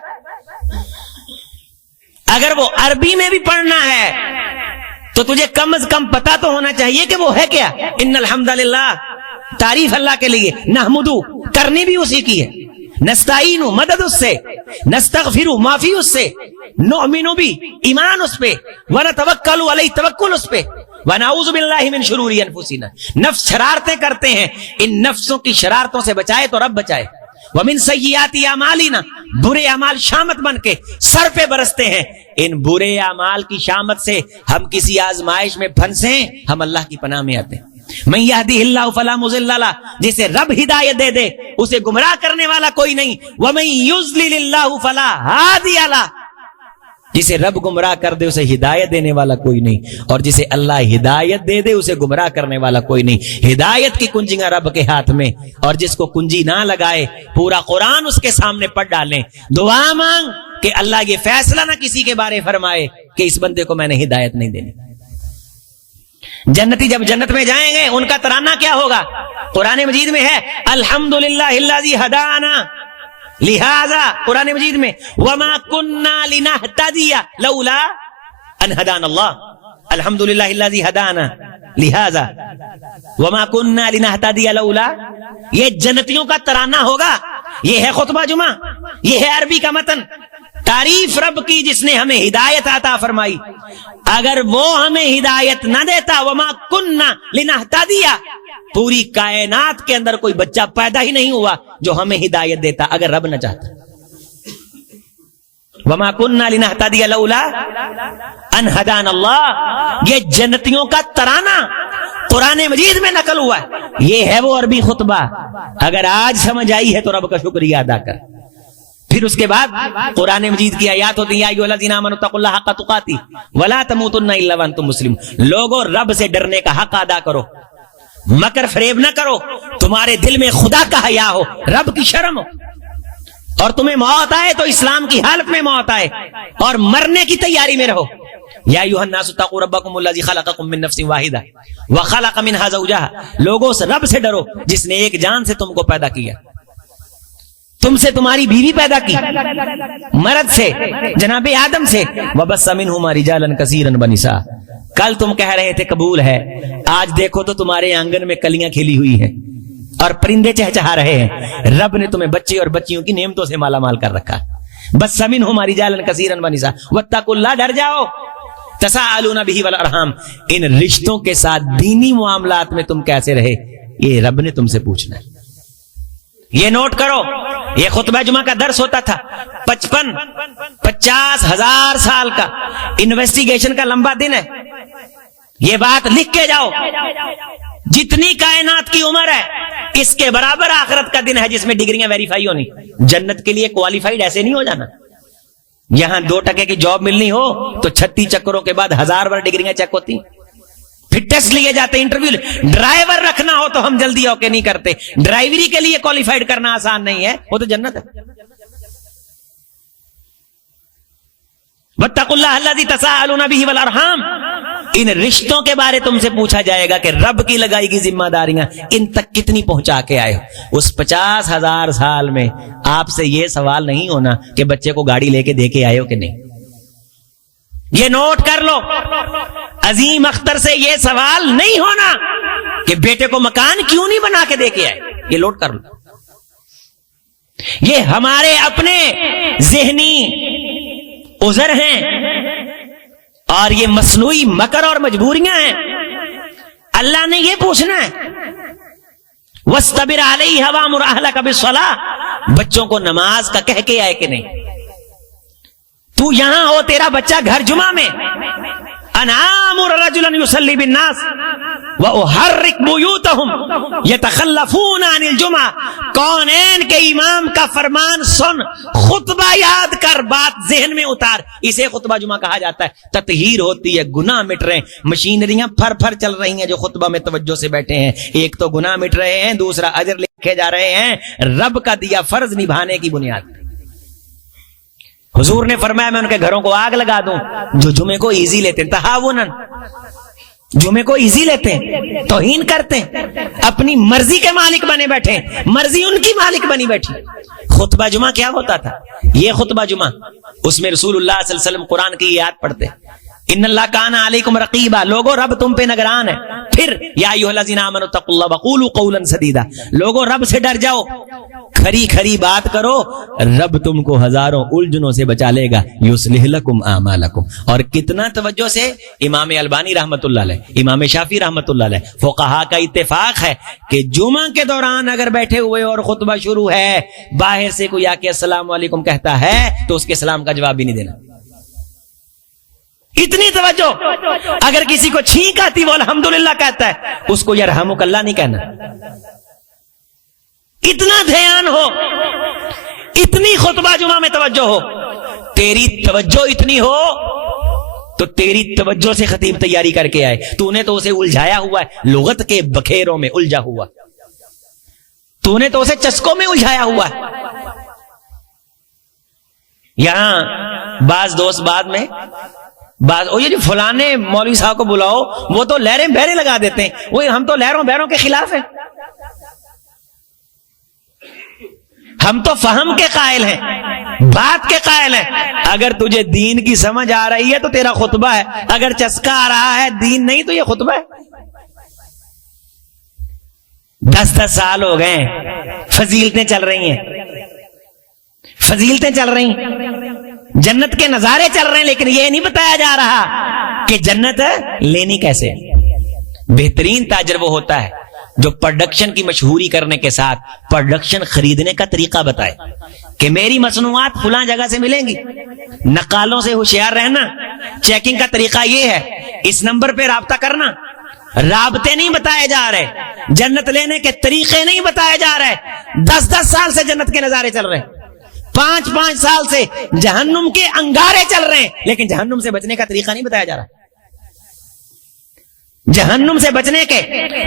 اگر وہ عربی میں بھی پڑھنا ہے تو تجھے کم از کم پتا تو ہونا چاہیے کہ وہ ہے کیا۔ ان الحمدللہ، تعریف اللہ کے لیے، نحمدو، کرنی بھی اسی کی ہے، نستعین، مدد اس سے، نستغفر، معافی اس سے، نؤمن بھی، ایمان اس پہ، ونتوکل علیہ، توکل اس پہ، ونعوذ باللہ من شرور انفسنا، نفس شرارتیں کرتے ہیں، ان نفسوں کی شرارتوں سے بچائے تو رب بچائے، ومن سیئات اعمالنا، برے اعمال شامت بن کے سر پہ برستے ہیں، ان برے اعمال کی شامت سے ہم کسی آزمائش میں پھنسیں، ہم اللہ کی پناہ میں آتے ہیں۔ من یہدہ اللہ فلا مضل لہ، جسے رب ہدایت دے دے اسے گمراہ کرنے والا کوئی نہیں، ومن یضلل اللہ فلا ہادی لہ، جسے رب گمراہ کر دے اسے ہدایت دینے والا کوئی نہیں، اور جسے اللہ ہدایت دے دے اسے گمراہ کرنے والا کوئی نہیں۔ ہدایت کی کنجیاں رب کے ہاتھ میں، اور جس کو کنجی نہ لگائے پورا قرآن اس کے سامنے پڑھ ڈالیں، دعا مانگ کہ اللہ یہ فیصلہ نہ کسی کے بارے فرمائے کہ اس بندے کو میں نے ہدایت نہیں دینی۔ جنتی جب جنت میں جائیں گے ان کا ترانہ کیا ہوگا؟ قرآن مجید میں ہے الحمدللہ الذی ہدانا، لہذا قرآن مجید میں وما کننا لنہتدی لولا ان ہدانا اللہ، الحمدللہ الذی ہدانا لہذا وما کننا لنہتدی لولا، یہ جنتیوں کا ترانہ ہوگا۔ یہ ہے خطبہ جمعہ، یہ ہے عربی کا متن، تعریف رب کی جس نے ہمیں ہدایت عطا فرمائی۔ اگر وہ ہمیں ہدایت نہ دیتا، وما کننا لنہتدی، پوری کائنات کے اندر کوئی بچہ پیدا ہی نہیں ہوا جو ہمیں ہدایت دیتا اگر رب نہ چاہتا۔ وما کننا لنہتدی لولا ان ہدانا اللہ، یہ جنتیوں کا ترانہ قرآن مجید میں نقل ہوا ہے، یہ ہے وہ عربی خطبہ۔ اگر آج سمجھ آئی ہے تو رب کا شکریہ ادا کر۔ پھر اس کے بعد قرآن مجید کی آیات ہوتی ہیں یا ایھا الذین آمنوا اتقوا اللہ حق تقاتہ ولا تموتن الا وانتم مسلمون، لوگوں رب سے ڈرنے کا حق ادا کرو، مکر فریب نہ کرو، تمہارے دل میں خدا کا حیا ہو، رب کی شرم ہو، اور تمہیں موت آئے تو اسلام کی حالت میں موت آئے، اور مرنے کی تیاری میں رہو۔ یا ایھا الناس اتقوا ربکم الذی خلقکم من نفس واحدہ وخلق منہا زوجہا، لوگوں اس رب سے ڈرو جس نے ایک جان سے تم کو پیدا کیا، تم سے تمہاری بیوی پیدا کی، مرد سے جناب آدم سے، وبث منہما رجالا کثیرا ونساء۔ کل تم کہہ رہے تھے قبول ہے، آج دیکھو تو تمہارے آنگن میں کلیاں کھلی ہوئی ہیں اور پرندے چہچہا رہے ہیں۔ رب نے تمہیں بچے اور بچیوں کی نعمتوں سے مالا مال کر رکھا۔ بس منہما رجالا کثیرا ونساء واتقوا اللہ، ڈر جاؤ، تساءلون بہ والارحام، ان رشتوں کے ساتھ دینی معاملات میں تم کیسے رہے، یہ رب نے تم سے پوچھنا ہے۔ یہ نوٹ کرو، یہ خطبہ جمعہ کا درس ہوتا تھا 55-50 ہزار سال کا انویسٹیگیشن کا لمبا دن ہے، یہ بات لکھ کے جاؤ، جتنی کائنات کی عمر ہے اس کے برابر آخرت کا دن ہے جس میں ڈگریاں ویریفائی ہونی. جنت کے لیے کوالیفائڈ ایسے نہیں ہو جانا. یہاں 2% کی جاب ملنی ہو تو 36 چکروں کے بعد 1000 بار ڈگریاں چیک ہوتی، پھر ٹیسٹ لیے جاتے، انٹرویو. ڈرائیور رکھنا ہو تو ہم جلدی اوکے نہیں کرتے. ڈرائیوری کے لیے کوالیفائڈ کرنا آسان نہیں ہے، وہ تو جنت ہے. واتقوا اللہ الذی تساءلون بہ والارحام. ان رشتوں کے بارے تم سے پوچھا جائے گا کہ رب کی لگائی گئی ذمہ داریاں ان تک کتنی پہنچا کے آئے ہو. اس 50,000 سال میں آپ سے یہ سوال نہیں ہونا کہ بچے کو گاڑی لے کے دے کے آئے ہو کہ نہیں. یہ نوٹ کر لو، عظیم اختر سے یہ سوال نہیں ہونا کہ بیٹے کو مکان کیوں نہیں بنا کے دے کے آئے. یہ نوٹ کر لو. یہ ہمارے اپنے ذہنی عذر ہیں اور یہ مصنوعی مکر اور مجبوریاں ہیں. اللہ نے یہ پوچھنا ہے وَاسْتَبِرْ عَلَيْهَا وَأْمُرْ أَهْلَكَ بِالصَّلَاةِ. بچوں کو نماز کا کہہ کے آئے کہ نہیں؟ تو یہاں ہو، تیرا بچہ گھر جمعہ میں أَنْ آمُرَ رَجُلًا يُصَلِّي بِالنَّاسِ وَأُحَرِّكْ بُيُوتَهُمْ يَتَخَلَّفُونَ عَنِ الْجُمْعَةِ. کونین کے امام کا فرمان سن، خطبہ یاد کر، بات ذہن میں اتار. اسے خطبہ جمعہ کہا جاتا ہے. تطہیر ہوتی ہے، گناہ مٹ رہے ہیں، مشینریاں پھر پھر چل رہی ہیں جو خطبہ میں توجہ سے بیٹھے ہیں. ایک تو گناہ مٹ رہے ہیں، دوسرا اجر لکھے جا رہے ہیں رب کا دیا فرض نبھانے کی بنیاد. حضور نے فرمایا میں ان کے گھروں کو آگ لگا دوں جو جمعے کو ایزی لیتے ہیں. تہاوناً جمعے کو ایزی لیتے ہیں، توہین کرتے ہیں، اپنی مرضی کے مالک بنے بیٹھے، مرضی ان کی مالک بنی بیٹھی. خطبہ جمعہ کیا ہوتا تھا؟ یہ خطبہ جمعہ، اس میں رسول اللہ صلی اللہ علیہ وسلم قرآن کی آیات پڑھتے، ان اللہ کان علیکم رقیبا. لوگوں رب تم پہ نگران ہے. پھر یا ایھا الذین آمنوا اتقوا اللہ وقولوا قولا سدیدا. لوگوں رب سے ڈر جاؤ، کھری کھری بات کرو، رب تم کو ہزاروں الجھنوں سے بچا لے گا. یصلح لکم اعمالکم. اور کتنا توجہ سے امام البانی رحمت اللہ علیہ، امام شافعی رحمت اللہ علیہ، فقہا کا اتفاق ہے کہ جمعہ کے دوران اگر بیٹھے ہوئے اور خطبہ شروع ہے، باہر سے کوئی آ کے السلام علیکم کہتا ہے تو اس کے سلام کا جواب بھی نہیں دینا. اتنی توجہ. اگر کسی کو چھینک آتی وہ الحمدللہ کہتا ہے، اس کو یرحمک اللہ نہیں کہنا. اتنا دھیان ہو، اتنی خطبہ جمعہ میں توجہ ہو. تیری توجہ اتنی ہو تو تیری توجہ سے خطیب تیاری کر کے آئے. تو نے تو اسے الجھایا ہوا ہے، لغت کے بکھیروں میں الجھا ہوا. تو نے تو اسے چسکوں میں الجھایا ہوا ہے. یہاں بعض دوست بعد میں یہ جو فلانے مولوی صاحب کو بلاؤ وہ تو لہریں بہریں لگا دیتے ہیں، وہ ہم تو لہروں بہروں کے خلاف ہیں. ہم تو فہم کے قائل ہیں، بات کے قائل ہیں. اگر تجھے دین کی سمجھ آ رہی ہے تو تیرا خطبہ ہے، اگر چسکا آ رہا ہے دین نہیں تو یہ خطبہ ہے. 10 سال ہو گئے، فضیلتیں چل رہی ہیں، فضیلتیں چل رہی ہیں، جنت کے نظارے چل رہے ہیں، لیکن یہ نہیں بتایا جا رہا کہ جنت لینی کیسے. بہترین تاجر وہ ہوتا ہے جو پروڈکشن کی مشہوری کرنے کے ساتھ پروڈکشن خریدنے کا طریقہ بتائے کہ میری مصنوعات فلاں جگہ سے ملیں گی. نقالوں سے ہوشیار رہنا. چیکنگ کا طریقہ یہ ہے، اس نمبر پہ رابطہ کرنا. رابطے نہیں بتائے جا رہے، جنت لینے کے طریقے نہیں بتائے جا رہے. 10 سال سے جنت کے نظارے چل رہے ہیں، 5 سال سے جہنم کے انگارے چل رہے ہیں، لیکن جہنم سے بچنے کا طریقہ نہیں بتایا جا رہا. جہنم سے بچنے کے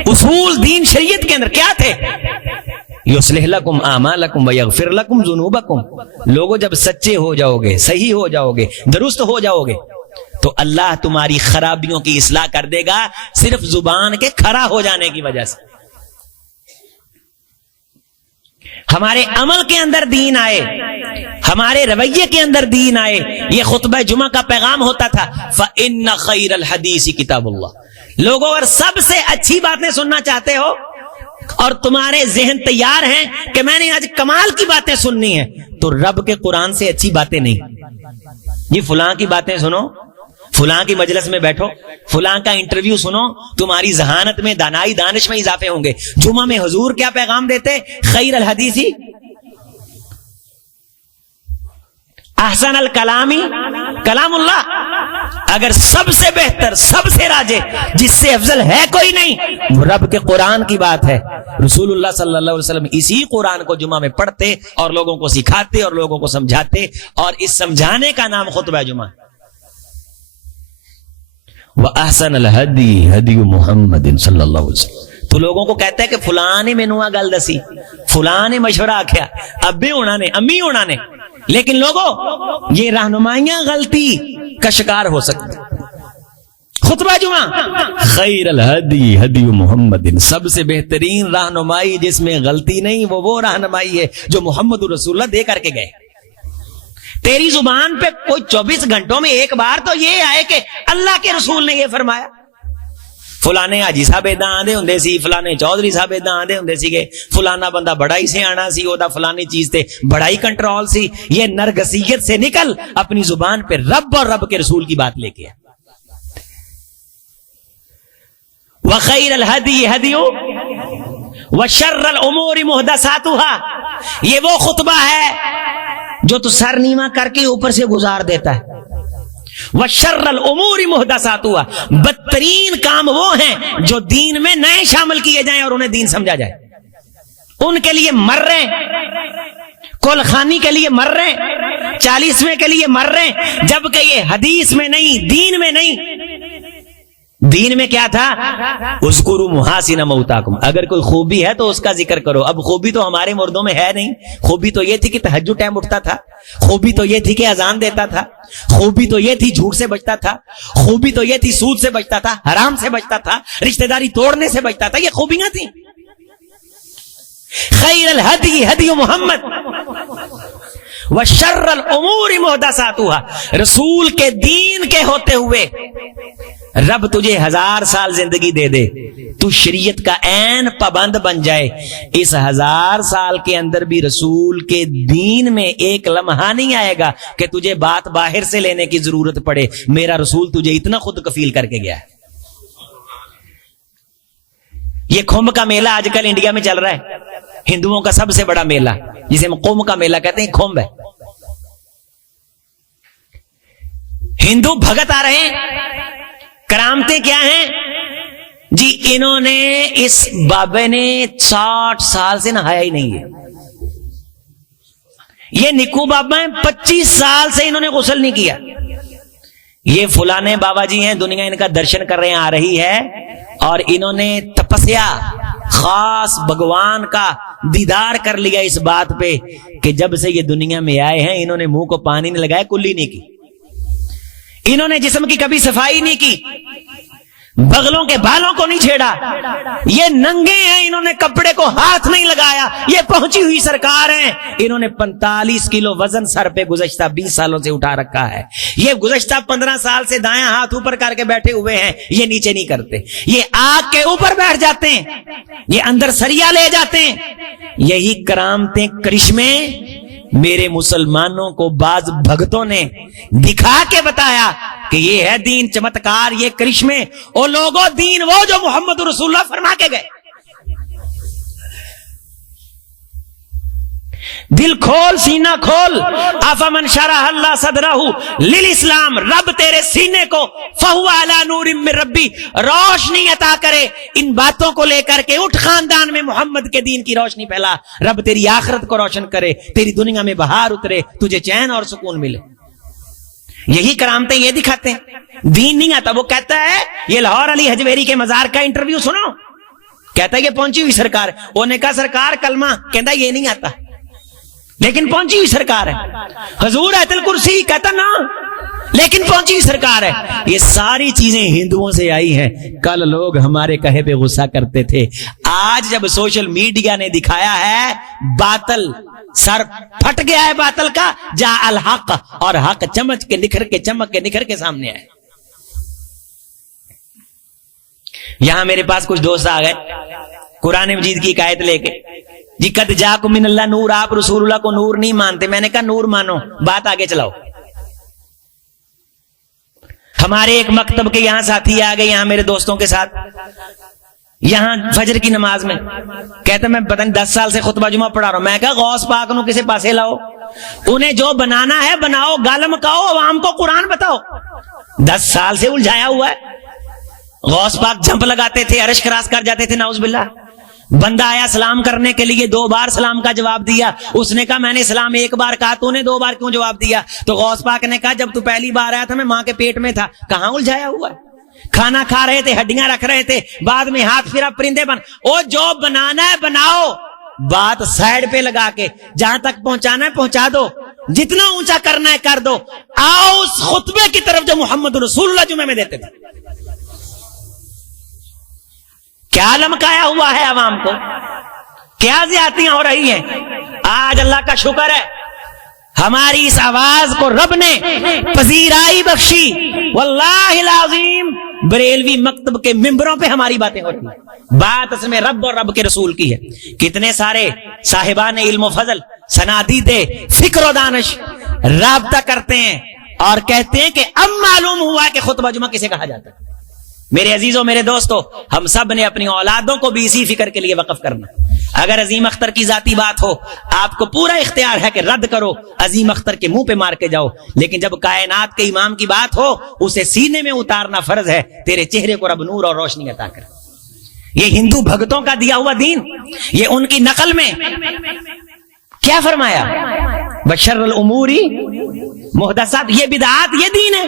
اصول دین شریعت کے اندر کیا تھے؟ یصلح لکم اعمالکم ویغفر لکم ذنوبکم. لوگوں جب سچے ہو جاؤ گے، صحیح ہو جاؤ گے، درست ہو جاؤ گے تو اللہ تمہاری خرابیوں کی اصلاح کر دے گا، صرف زبان کے کھڑا ہو جانے کی وجہ سے. ہمارے عمل کے اندر دین آئے، ہمارے رویے کے اندر دین آئے. یہ خطبہ جمعہ کا پیغام ہوتا تھا، فَإِنَّ خَيْرَ الْحَدِيثِ کتاب اللہ. لوگوں اور سب سے اچھی باتیں سننا چاہتے ہو اور تمہارے ذہن تیار ہیں کہ میں نے آج کمال کی باتیں سننی ہیں، تو رب کے قرآن سے اچھی باتیں نہیں. یہ فلاں کی باتیں سنو، فلاں کی مجلس میں بیٹھو، فلاں کا انٹرویو سنو، تمہاری ذہانت میں دانائی دانش میں اضافے ہوں گے. جمعہ میں حضور کیا پیغام دیتے؟ خیر الحدیثی احسن الکلامی کلام اللہ. اگر سب سے بہتر سب سے راجے جس سے افضل ہے کوئی نہیں وہ رب کے قرآن کی بات ہے. رسول اللہ صلی اللہ علیہ وسلم اسی قرآن کو جمعہ میں پڑھتے اور لوگوں کو سکھاتے اور لوگوں کو سمجھاتے, اور اس سمجھانے کا نام خطبہ جمعہ. وَأَحْسَنَ الْهَدِي هَدِيُّ مُحَمَّدٍ صلی اللہ علیہ وسلم. تو لوگوں کو کہتا ہے کہ فلاں نے مینوں گل دسی, فلاں نے مشورہ آکھیا, ابے ہونا نے, امی ہونا نے, لیکن لوگوں یہ رہنمائیاں غلطی کا شکار ہو سکتے. خطبہ جمعہ خیر الہدی ہدی محمد, سب سے بہترین رہنمائی جس میں غلطی نہیں وہ رہنمائی ہے جو محمد رسول اللہ دے کر کے گئے. تیری زبان پہ کوئی 24 گھنٹوں میں ایک بار تو یہ آئے کہ اللہ کے رسول نے یہ فرمایا. فلانے حاجی صاحب اداں آندے ہوندے سی, فلانے چودھری صاحب اداں آندے ہوندے سی, فلانا بندہ بڑا ہی سیاںا سی, او دا فلانی چیز تے بڑا ہی کنٹرول سی. یہ نرگسیت سے نکل اپنی زبان پہ رب اور رب کے رسول کی بات لے کے. وخیر الہدی ہدی وشر الامور محدثاتها, یہ وہ خطبہ ہے جو تو سر نیما کر کے اوپر سے گزار دیتا ہے. وشر الامور محدثاتها, بدترین کام وہ ہیں جو دین میں نئے شامل کیے جائیں اور انہیں دین سمجھا جائے. ان کے لیے مر رہے, کل خانی کے لیے مر رہے, 40ویں کے لیے مر رہے, جبکہ یہ حدیث میں نہیں, دین میں نہیں. دین میں کیا تھا؟ اذکروا محاسن موتاکم, اگر کوئی خوبی ہے تو اس کا ذکر کرو. اب خوبی تو ہمارے مردوں میں ہے نہیں. خوبی تو یہ تھی کہ تہجد ٹائم اٹھتا تھا, خوبی تو یہ تھی کہ اذان دیتا تھا, خوبی تو یہ تھی جھوٹ سے بچتا تھا, خوبی تو یہ تھی سود سے بچتا تھا, حرام سے بچتا تھا, رشتہ داری توڑنے سے بچتا تھا. یہ خوبیاں تھیں. خیر الہدی ہدی محمد وشر الامور محدثاتها, رسول کے دین کے ہوتے ہوئے رب تجھے 1000 سال زندگی دے دے, تو شریعت کا عین پابند بن جائے, اس 1000 سال کے اندر بھی رسول کے دین میں ایک لمحہ نہیں آئے گا کہ تجھے بات باہر سے لینے کی ضرورت پڑے. میرا رسول تجھے اتنا خود کفیل کر کے گیا ہے. یہ کمبھ کا میلہ آج کل انڈیا میں چل رہا ہے, ہندوؤں کا سب سے بڑا میلہ جسے ہم کمبھ کا میلہ کہتے ہیں, کمبھ ہے. ہندو بھگت آ رہے ہیں, کرامتیں کیا ہیں جی؟ انہوں نے اس بابے نے 60 سال سے نہایا ہی نہیں ہے. یہ نکو بابا ہیں, 25 سال سے انہوں نے غسل نہیں کیا. یہ فلانے بابا جی ہیں, دنیا ان کا درشن کر رہے ہیں, آ رہی ہے, اور انہوں نے تپسیا خاص بھگوان کا دیدار کر لیا اس بات پہ کہ جب سے یہ دنیا میں آئے ہیں انہوں نے منہ کو پانی نہیں لگایا, کلی نہیں کی, انہوں نے جسم کی کبھی صفائی نہیں کی, بغلوں کے بالوں کو نہیں چھیڑا, یہ ننگے ہیں, انہوں نے کپڑے کو ہاتھ نہیں لگایا, یہ پہنچی ہوئی سرکار ہیں, انہوں نے 45 کلو وزن سر پہ گزشتہ 20 سالوں سے اٹھا رکھا ہے. یہ گزشتہ 15 سال سے دایاں ہاتھ اوپر کر کے بیٹھے ہوئے ہیں, یہ نیچے نہیں کرتے, یہ آگ کے اوپر بیٹھ جاتے ہیں, یہ اندر سریا لے جاتے ہیں. یہی کرامتیں کرشمے میرے مسلمانوں کو بعض بھگتوں نے دکھا کے بتایا کہ یہ ہے دین, چمتکار, یہ کرشمے. اور لوگوں دین وہ جو محمد رسول اللہ فرما کے گئے. دل کھول, سینہ کھول. افمن شرح اللہ صدرہ للاسلام, رب تیرے سینے کو فہو علی نور من ربی, روشنی عطا کرے. ان باتوں کو لے کر کے اٹھ, خاندان میں محمد کے دین کی روشنی پھیلا. رب تیری آخرت کو روشن کرے, تیری دنیا میں بہار اترے, تجھے چین اور سکون ملے. یہی کرامتیں یہ دکھاتے ہیں. دین نہیں آتا. وہ کہتا ہے, یہ لاہور علی حجویری کے مزار کا انٹرویو سنو, کہتا ہے یہ پہنچی ہوئی سرکار. انہوں نے کہا سرکار کلمہ, کہتا یہ نہیں آتا, لیکن پہنچی ہوئی سرکار ہے. حضور آیت الکرسی, کہتا نا, لیکن پہنچی ہوئی سرکار ہے. یہ ساری چیزیں ہندوؤں سے آئی ہیں. کل لوگ ہمارے کہے پہ غصہ کرتے تھے, آج جب سوشل میڈیا نے دکھایا ہے باطل, سر پھٹ گیا ہے باطل کا, جا الحق, اور حق چمک کے نکھر کے سامنے آئے. یہاں میرے پاس کچھ دوست آ گئے قرآن مجید کی ایک آیت لے کے, جی قد جاکم من اللہ نور, آپ رسول اللہ کو نور نہیں مانتے. میں نے کہا نور مانو, بات آگے چلاؤ. ہمارے ایک مکتب کے یہاں ساتھی آ گئے, یہاں میرے دوستوں کے ساتھ, یہاں فجر کی نماز میں, کہتے میں پتہ نہیں 10 سال سے خطبہ جمعہ پڑھا رہا ہوں. میں کہا غوث پاک نو کسے پاسے لاؤ, انہیں جو بنانا ہے بناؤ, گال مکاؤ, عوام کو قرآن بتاؤ. 10 سال سے الجھایا ہوا ہے. غوث پاک جمپ لگاتے تھے, عرش کراس کر جاتے تھے, نعوذ باللہ. بندہ آیا سلام کرنے کے لیے, 2 بار سلام کا جواب دیا. اس نے کہا میں نے سلام 1 بار کہا, تو نے 2 بار کیوں جواب دیا؟ تو غوث پاک نے کہا جب تو پہلی بار آیا تھا میں ماں کے پیٹ میں تھا. کہاں الجھایا ہوا ہے؟ کھانا کھا رہے تھے, ہڈیاں رکھ رہے تھے, بعد میں ہاتھ پھرا پرندے بن. او جو بنانا ہے بناؤ, بات سائڈ پہ لگا کے جہاں تک پہنچانا ہے پہنچا دو, جتنا اونچا کرنا ہے کر دو. آؤ اس خطبے کی طرف جو محمد رسول اللہ جمعے میں دیتے تھے. کیا لمکایا ہوا ہے عوام کو, کیا زیادتیاں ہو رہی ہیں. آج اللہ کا شکر ہے ہماری اس آواز کو رب نے پذیرائی بخشی. واللہ العظیم بریلوی مکتب کے ممبروں پہ ہماری باتیں ہو رہی ہیں. بات اس میں رب اور رب کے رسول کی ہے. کتنے سارے صاحبان علم و فضل, صنادید فکر و دانش رابطہ کرتے ہیں اور کہتے ہیں کہ اب معلوم ہوا کہ خطبہ جمعہ کسے کہا جاتا ہے. میرے عزیزوں, میرے دوستو, ہم سب نے اپنی اولادوں کو بھی اسی فکر کے لیے وقف کرنا. اگر عظیم اختر کی ذاتی بات ہو آپ کو پورا اختیار ہے کہ رد کرو, عظیم اختر کے منہ پہ مار کے جاؤ. لیکن جب کائنات کے امام کی بات ہو اسے سینے میں اتارنا فرض ہے. تیرے چہرے کو رب نور اور روشنی عطا کر. یہ ہندو بھگتوں کا دیا ہوا دین, یہ ان کی نقل میں کیا فرمایا؟ بشر الاموری محدثات, یہ بدعات یہ دین ہے.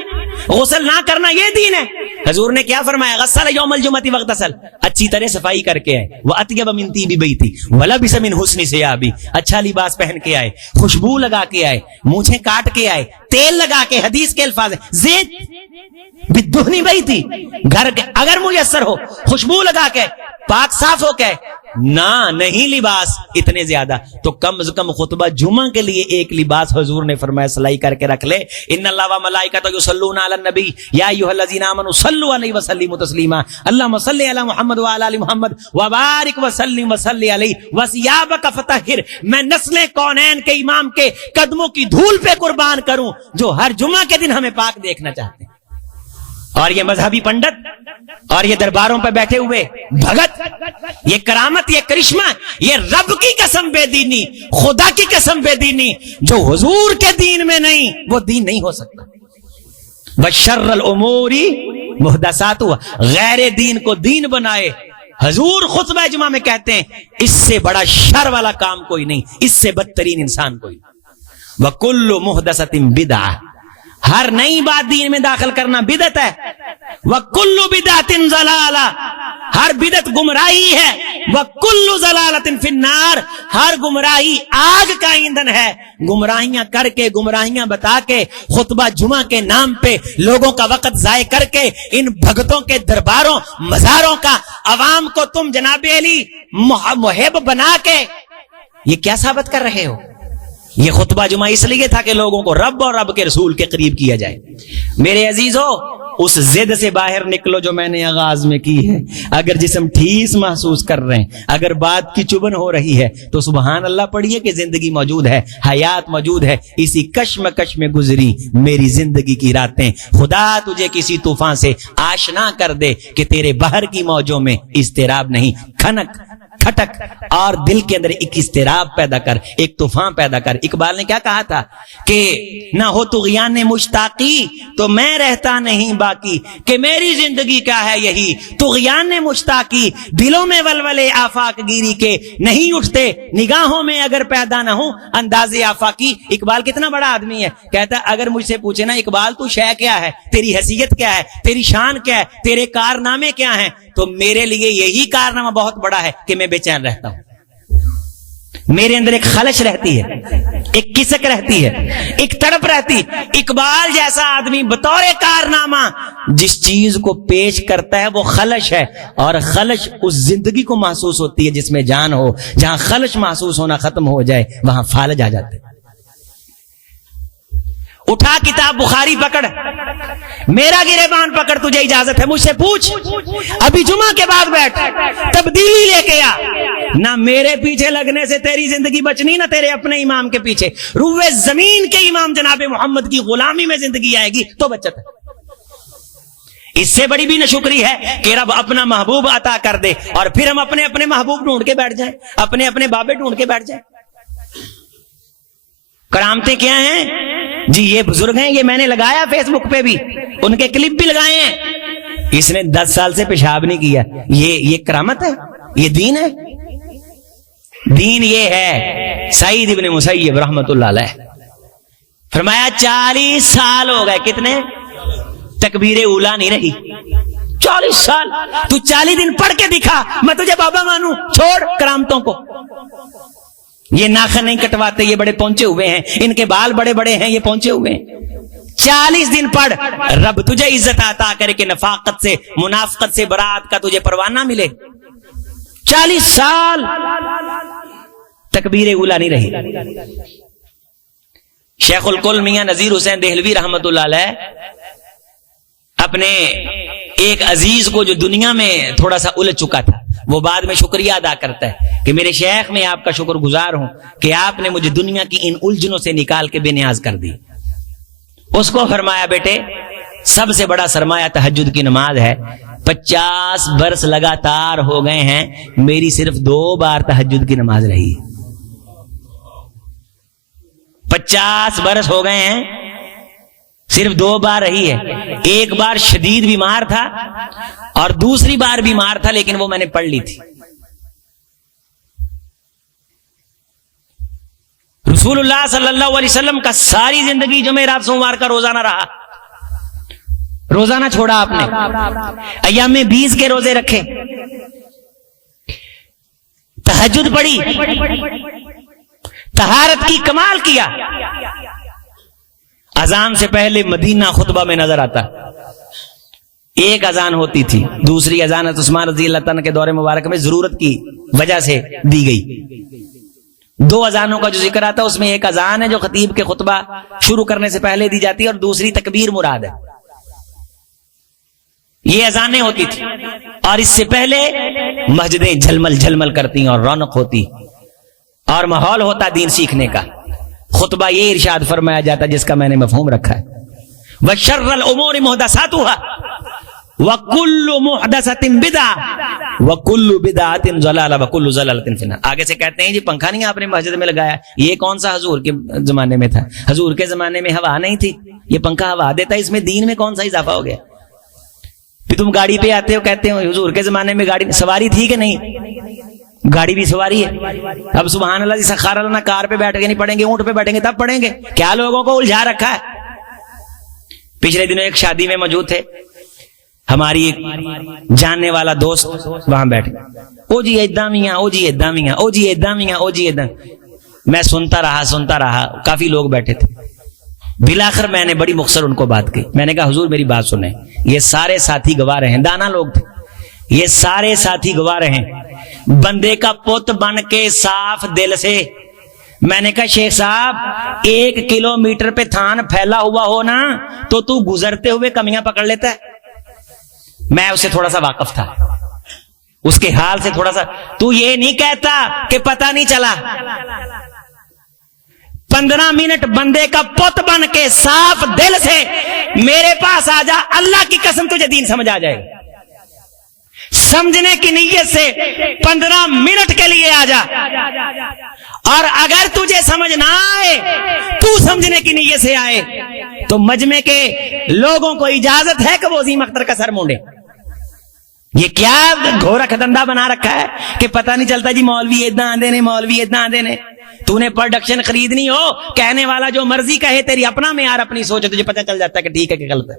غسل نہ کرنا یہ دین ہے. حضور نے کیا فرمایا؟ غسل یوم الجمعہ واغتسل, اچھی طرح صفائی کر کے آئے. وَأَطْيَبَ مِن طِيبِ بَيْتِهِ وَلَبِسَ مِنْ حُسْنِ ثِيَابِهِ, اچھا لباس پہن کے آئے, خوشبو لگا کے آئے, مونچھیں کاٹ کے آئے, تیل لگا کے. حدیث کے الفاظ ہیں زیت بالدہن بیتی, گھر اگر میسر ہو خوشبو لگا کے, پاک صاف ہو کے, نہ نہیں لباس اتنے زیادہ تو کم از کم خطبہ جمعہ کے لیے ایک لباس حضور نے فرمایا سلائی کر کے رکھ لے. ان اللہ و ملائکۃ یصلون علی النبی یا ایھا الذین آمنوا صلوا علیہ وسلموا تسلیما. اللهم صل علی محمد وعلی آل محمد وبارک وسلم وصلی علیہ وثیابک فطہر. میں نسل کونین کے امام کے قدموں کی دھول پہ قربان کروں جو ہر جمعہ کے دن ہمیں پاک دیکھنا چاہتے ہیں. اور یہ مذہبی پنڈت اور یہ درباروں پہ بیٹھے ہوئے بھگت, یہ کرامت, یہ کرشمہ, یہ رب کی قسم بے دینی, خدا کی قسم بے دینی جو حضور کے دین میں نہیں, وہ دین نہیں ہو سکتا. بشر الامور محدثاتها, غیر دین کو دین بنائے. حضور خطبہ جمعہ میں کہتے ہیں اس سے بڑا شر والا کام کوئی نہیں, اس سے بدترین انسان کوئی. وَكُلُّ مُحْدَثَةٍ بِدْعَةٍ, ہر نئی بات دین میں داخل کرنا بدعت ہے. وَكُلُّ بِدْعَةٍ ضَلَالَةٍ, ہر بدعت گمراہی ہے. وَكُلُّ ضَلَالَةٍ فِي النَّارِ, ہر گمراہی آگ کا ایندھن ہے. گمراہیاں کر کے, گمراہیاں بتا کے, خطبہ جمعہ کے نام پہ لوگوں کا وقت ضائع کر کے, ان بھگتوں کے درباروں مزاروں کا عوام کو تم جناب علی محب بنا کے یہ کیا ثابت کر رہے ہو؟ یہ خطبہ جمعہ اس لیے تھا کہ لوگوں کو رب اور رب کے رسول کے قریب کیا جائے. میرے عزیزو, اس زد سے باہر نکلو جو میں نے آغاز میں کی ہے. اگر جسم ٹھیس محسوس کر رہے ہیں, اگر بات کی چبن ہو رہی ہے تو سبحان اللہ پڑھیے کہ زندگی موجود ہے, حیات موجود ہے. اسی کشمکش میں گزری میری زندگی کی راتیں. خدا تجھے کسی طوفان سے آشنا کر دے کہ تیرے باہر کی موجوں میں اضطراب نہیں, کھنک کھٹک اور دل کے اندر ایک اضطراب پیدا کر, ایک طوفان پیدا کر. اقبال نے کیا کہا تھا کہ نہ ہو طغیان مشتاقی تو میں رہتا نہیں باقی, کہ میری زندگی کیا ہے یہی طغیان مشتاقی. دلوں میں ولولے آفاق گیری کے نہیں اٹھتے, نگاہوں میں اگر پیدا نہ ہو انداز آفاقی. اقبال کتنا بڑا آدمی ہے, کہتا اگر مجھ سے پوچھے نا اقبال تو شے کیا ہے, تیری حیثیت کیا ہے, تیری شان کیا ہے, تیرے کارنامے کیا ہیں, تو میرے لیے یہی کارنامہ بہت بڑا ہے کہ میں بے چین رہتا ہوں. میرے اندر ایک خلش رہتی ہے, ایک کسک رہتی ہے, ایک تڑپ رہتی. اقبال جیسا آدمی بطور کارنامہ جس چیز کو پیش کرتا ہے وہ خلش ہے, اور خلش اس زندگی کو محسوس ہوتی ہے جس میں جان ہو. جہاں خلش محسوس ہونا ختم ہو جائے وہاں فالج آ جاتے. اٹھا کتاب بخاری پکڑ, میرا گریبان پکڑ, تجھے اجازت ہے, مجھ سے پوچھ, ابھی جمعہ کے بعد بیٹھ, تبدیلی لے کے آ. نہ میرے پیچھے لگنے سے تیری زندگی بچنی, نہ تیرے اپنے امام کے پیچھے. روئے زمین کے امام جناب محمد کی غلامی میں زندگی آئے گی تو بچت ہے. اس سے بڑی بھی نشکری ہے کہ رب اپنا محبوب عطا کر دے اور پھر ہم اپنے اپنے محبوب ڈھونڈ کے بیٹھ جائیں, اپنے اپنے بابے ڈھونڈ کے بیٹھ جائیں. کرامتیں کیا ہیں؟ جی یہ بزرگ ہیں, یہ میں نے لگایا فیس بک پہ بھی, ان کے کلپ بھی لگائے ہیں. اس نے 10 سال سے پیشاب نہیں کیا. یہ کرامت ہے؟ یہ دین ہے؟ دین یہ ہے. سعید ابن مسیب رحمت اللہ علیہ فرمایا 40 سال ہو گئے. کتنے؟ تکبیر اولا نہیں رہی 40 سال. تو 40 دن پڑھ کے دکھا, میں تجھے بابا مانوں. چھوڑ کرامتوں کو. یہ ناخن نہیں کٹواتے, یہ بڑے پہنچے ہوئے ہیں, ان کے بال بڑے بڑے ہیں, یہ پہنچے ہوئے ہیں. 40 دن پڑھ, رب تجھے عزت عطا کرے کہ نفاقت سے, منافقت سے برات کا تجھے پروانہ ملے. 40 سال تکبیر اولا نہیں رہی. شیخ الکل میاں نذیر حسین دہلوی رحمت اللہ علیہ اپنے ایک عزیز کو جو دنیا میں تھوڑا سا الجھ چکا تھا, وہ بعد میں شکریہ ادا کرتا ہے کہ میرے شیخ, میں آپ کا شکر گزار ہوں کہ آپ نے مجھے دنیا کی ان الجھنوں سے نکال کے بے نیاز کر دی. اس کو فرمایا بیٹے سب سے بڑا سرمایہ تہجد کی نماز ہے. 50 برس لگاتار ہو گئے ہیں, میری صرف 2 بار تہجد کی نماز رہی. 50 برس ہو گئے ہیں, صرف 2 بار رہی ہے. ایک بار شدید بیمار تھا اور دوسری بار بیمار تھا, لیکن وہ میں نے پڑھ لی تھی. رسول اللہ صلی اللہ علیہ وسلم کا ساری زندگی جمعرات سوموار کا روزانہ رہا. روزانہ چھوڑا آپ نے, ایام 20 کے روزے رکھے, تہجد پڑھی, طہارت کی کمال کیا. اذان سے پہلے مدینہ خطبہ میں نظر آتا. ایک اذان ہوتی تھی, دوسری اذان عثمان رضی اللہ تعالیٰ کے دور مبارک میں ضرورت کی وجہ سے دی گئی. 2 اذانوں کا جو ذکر آتا ہے اس میں ایک اذان ہے جو خطیب کے خطبہ شروع کرنے سے پہلے دی جاتی ہے, اور دوسری تکبیر مراد ہے. یہ اذانیں ہوتی تھی, اور اس سے پہلے مسجدیں جھلمل جھلمل کرتی اور رونق ہوتی اور ماحول ہوتا دین سیکھنے کا. خطبہ یہ ارشاد فرمایا جاتا جس کا میں نے مفہوم رکھا ہے, وَشَرَّ الْأُمُورِ مُحْدَثَاتُهَا وَكُلُّ مُحْدَثَةٍ بِدْعَةٍ وَكُلُّ بِدْعَةٍ ضَلَالَةٍ وَكُلُّ ضَلَالَةٍ فِي النَّارِ. آگے سے کہتے ہیں جی پنکھا نہیں آپ نے مسجد میں لگایا, یہ کون سا حضور کے زمانے میں تھا؟ حضور کے زمانے میں ہوا نہیں تھی, یہ پنکھا ہوا دیتا, اس میں دین میں کون سا اضافہ ہو گیا؟ پھر تم گاڑی پہ آتے ہو کہتے ہو حضور کے زمانے میں گاڑی سواری تھی کہ نہیں؟ گاڑی بھی سواری ہے. اب سبحان اللہ سخر لنا, کار پہ بیٹھ کے نہیں پڑھیں گے, اونٹ پہ بیٹھیں گے تب پڑھیں گے. کیا لوگوں کو الجھا رکھا ہے. پچھلے دنوں ایک شادی میں موجود تھے, ہماری ایک جاننے والا دوست وہاں بیٹھے, او جی ادھا میاں, او جی ادھا میاں, او جی ادھا میاں, او جی ادھا. میں سنتا رہا, کافی لوگ بیٹھے تھے. بلاخر میں نے بڑی مختصر ان کو بات کی. میں نے کہا حضور میری بات سنیں, یہ سارے ساتھی گواہ رہے ہیں, دانا لوگ تھے, یہ سارے ساتھی گواہ رہے ہیں, بندے کا پت بن کے صاف دل سے. میں نے کہا شیخ صاحب 1 کلومیٹر پہ تھان پھیلا ہوا ہو نا تو تو گزرتے ہوئے کمیاں پکڑ لیتا ہے. میں اس سے تھوڑا سا واقف تھا, اس کے حال سے تھوڑا سا. تو یہ نہیں کہتا کہ پتہ نہیں چلا. 15 منٹ بندے کا پت بن کے صاف دل سے میرے پاس آ جا, اللہ کی قسم تجھے دین سمجھ آ جائے. سمجھنے کی نیت سے 15 منٹ کے لیے آ جا, اور اگر تجھے سمجھ نہ آئے, تو سمجھنے کی نیت سے آئے, تو مجمع کے لوگوں کو اجازت ہے کہ وہ عظیم اختر کا سر مونڈے. یہ کیا گھورکھ دھندا بنا رکھا ہے کہ پتہ نہیں چلتا جی مولوی اتنا آندے نے, مولوی اتنا آندے نے. تو نے پروڈکشن خریدنی ہو, کہنے والا جو مرضی کہے, تیری اپنا معیار اپنی سوچ ہے, تجھے پتہ چل جاتا ہے کہ ٹھیک ہے کہ غلط ہے.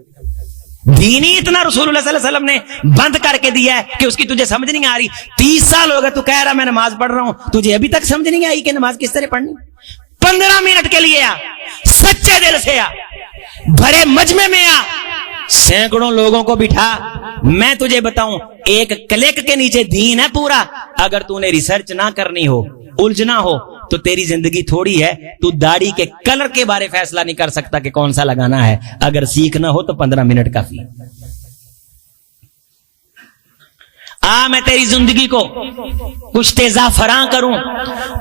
دین ہی اتنا رسول اللہ صلی اللہ علیہ وسلم نے بند کر کے دیا ہے کہ اس کی تجھے سمجھ نہیں آ رہی. 30 سال ہو گئے تو کہہ رہا میں نماز پڑھ رہا ہوں, تجھے ابھی تک سمجھ نہیں آئی کہ نماز کس طرح پڑھنی. 15 منٹ کے لیے آ, سچے دل سے آ, بھرے مجمع میں آ, سینکڑوں لوگوں کو بٹھا. میں تجھے بتاؤں, ایک کلک کے نیچے دین ہے پورا. اگر تو نے ریسرچ نہ کرنی ہو, الجھنا ہو, تو تیری زندگی تھوڑی ہے. تو داڑھی کے کلر کے بارے فیصلہ نہیں کر سکتا کہ کون سا لگانا ہے. اگر سیکھنا ہو تو 15 منٹ کافی. میں تیری زندگی کو کچھ تیزا فراں کروں,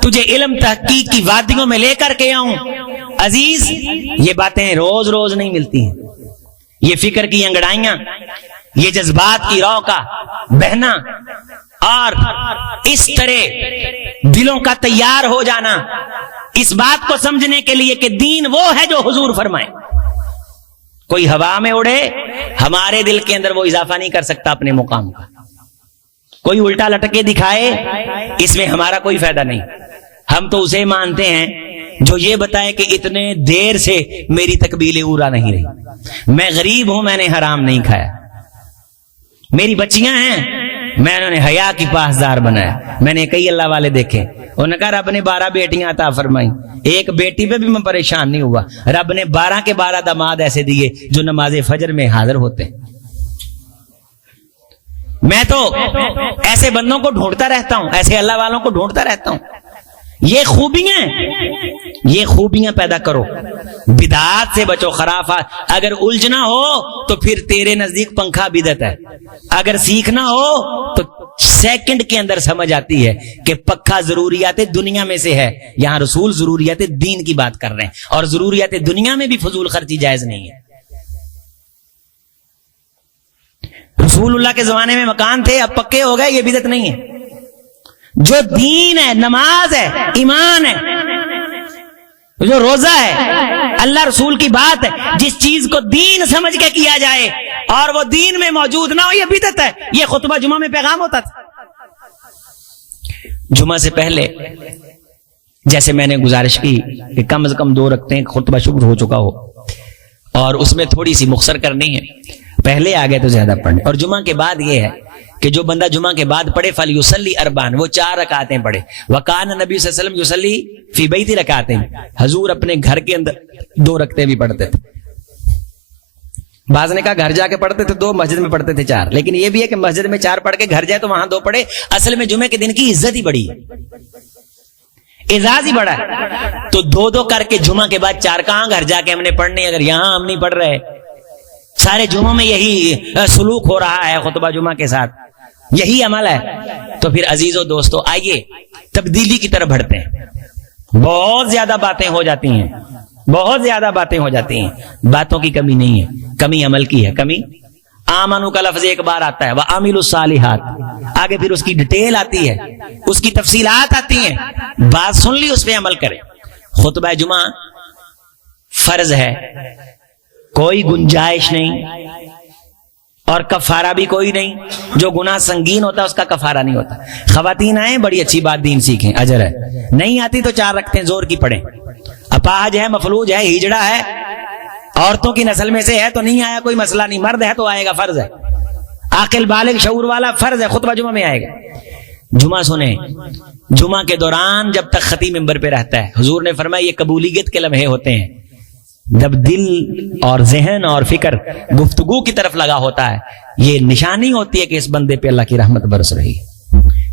تجھے علم تحقیق کی وادیوں میں لے کر کے آؤں. عزیز, یہ باتیں روز روز نہیں ملتی ہیں. یہ فکر کی انگڑائیاں, یہ جذبات کی رو کا بہنا, اور اس طرح دلوں کا تیار ہو جانا, اس بات کو سمجھنے کے لیے کہ دین وہ ہے جو حضور فرمائے. کوئی ہوا میں اڑے، ہمارے دل کے اندر وہ اضافہ نہیں کر سکتا اپنے مقام کا. کوئی الٹا لٹکے دکھائے، اس میں ہمارا کوئی فائدہ نہیں. ہم تو اسے مانتے ہیں جو یہ بتائے کہ اتنے دیر سے میری تکبیل اورا نہیں رہی، میں غریب ہوں، میں نے حرام نہیں کھایا، میری بچیاں ہیں، میں نے حیا کی پاسدار بنایا. میں نے کئی اللہ والے دیکھے، انہوں نے کہا رب نے 12 بیٹیاں عطا فرمائی، ایک بیٹی پہ بھی میں پریشان نہیں ہوا. رب نے 12 کے 12 داماد ایسے دیے جو نماز فجر میں حاضر ہوتے ہیں. میں تو ایسے بندوں کو ڈھونڈتا رہتا ہوں، ایسے اللہ والوں کو ڈھونڈتا رہتا ہوں. یہ خوبیاں پیدا کرو، بدعات سے بچو، خرافات. اگر الجھنا ہو تو پھر تیرے نزدیک پنکھا بدعت ہے، اگر سیکھنا ہو تو سیکنڈ کے اندر سمجھ آتی ہے کہ پکا ضروریات دنیا میں سے ہے. یہاں رسول ضروریات دین کی بات کر رہے ہیں، اور ضروریات دنیا میں بھی فضول خرچی جائز نہیں ہے. رسول اللہ کے زمانے میں مکان تھے، اب پکے ہو گئے، یہ بدعت نہیں ہے. جو دین ہے، نماز ہے، ایمان ہے، جو روزہ ہے، اللہ رسول کی بات ہے، جس چیز کو دین سمجھ کے کیا جائے اور وہ دین میں موجود نہ ہو، یہ بدعت ہے. یہ خطبہ جمعہ میں پیغام ہوتا تھا. جمعہ سے پہلے جیسے میں نے گزارش کی کہ کم از کم 2 رکعتیں خطبہ شروع ہو چکا ہو، اور اس میں تھوڑی سی مختصر کرنی ہے. پہلے آگے تو زیادہ پڑھنے. اور جمعہ کے بعد یہ ہے کہ جو بندہ جمعہ کے بعد پڑھے فلیصلی اربعن، وہ 4 رکعتیں پڑھے. وکان نبی صلی اللہ علیہ وسلم یصلی فی بیتی رکعتین، حضور اپنے گھر کے اندر 2 رکعتیں بھی پڑھتے تھے. بعض نے کہا گھر جا کے پڑھتے تھے 2، مسجد میں پڑھتے تھے 4. لیکن یہ بھی ہے کہ مسجد میں 4 پڑھ کے گھر جائے تو وہاں 2 پڑھے. اصل میں جمعے کے دن کی عزت ہی بڑی ہے، اعزاز ہی بڑا ہے. تو 2 کر کے جمعہ کے بعد 4 کہاں گھر جا کے ہم نے پڑھنی؟ اگر یہاں ہم نہیں پڑھ رہے، سارے جمعوں میں یہی سلوک ہو رہا ہے، خطبہ جمعہ کے ساتھ یہی عمل ہے، تو پھر عزیزو دوستو آئیے تبدیلی کی طرف بڑھتے ہیں. بہت زیادہ باتیں ہو جاتی ہیں، بہت زیادہ باتیں ہو جاتی ہیں. باتوں کی کمی نہیں ہے، کمی عمل کی ہے. کمی آمنو کا لفظ ایک بار آتا ہے، وَعَمِلُوا الصَّالِحَاتِ، آگے پھر اس کی ڈیٹیل آتی ہے، اس کی تفصیلات آتی ہیں. بات سن لی، اس پہ عمل کرے. خطبہ جمعہ فرض ہے، کوئی گنجائش نہیں، اور کفارہ بھی کوئی نہیں. جو گناہ سنگین ہوتا ہے اس کا کفارہ نہیں ہوتا. خواتین آئیں، بڑی اچھی بات، دین سیکھیں، اجر ہے. نہیں آتی تو 4 رکعتیں زور کی پڑھیں. اپاہج ہے، مفلوج ہے، ہجڑا ہے، عورتوں کی نسل میں سے ہے تو نہیں آیا، کوئی مسئلہ نہیں. مرد ہے تو آئے گا، فرض ہے. عاقل بالغ شعور والا فرض ہے، خطبہ جمعہ میں آئے گا. جمعہ سنیں. جمعہ کے دوران جب تک خطیب ممبر پہ رہتا ہے، حضور نے فرمایا یہ قبولیت کے لمحے ہوتے ہیں جب دل اور ذہن اور فکر گفتگو کی طرف لگا ہوتا ہے. یہ نشانی ہوتی ہے کہ اس بندے پہ اللہ کی رحمت برس رہی ہے.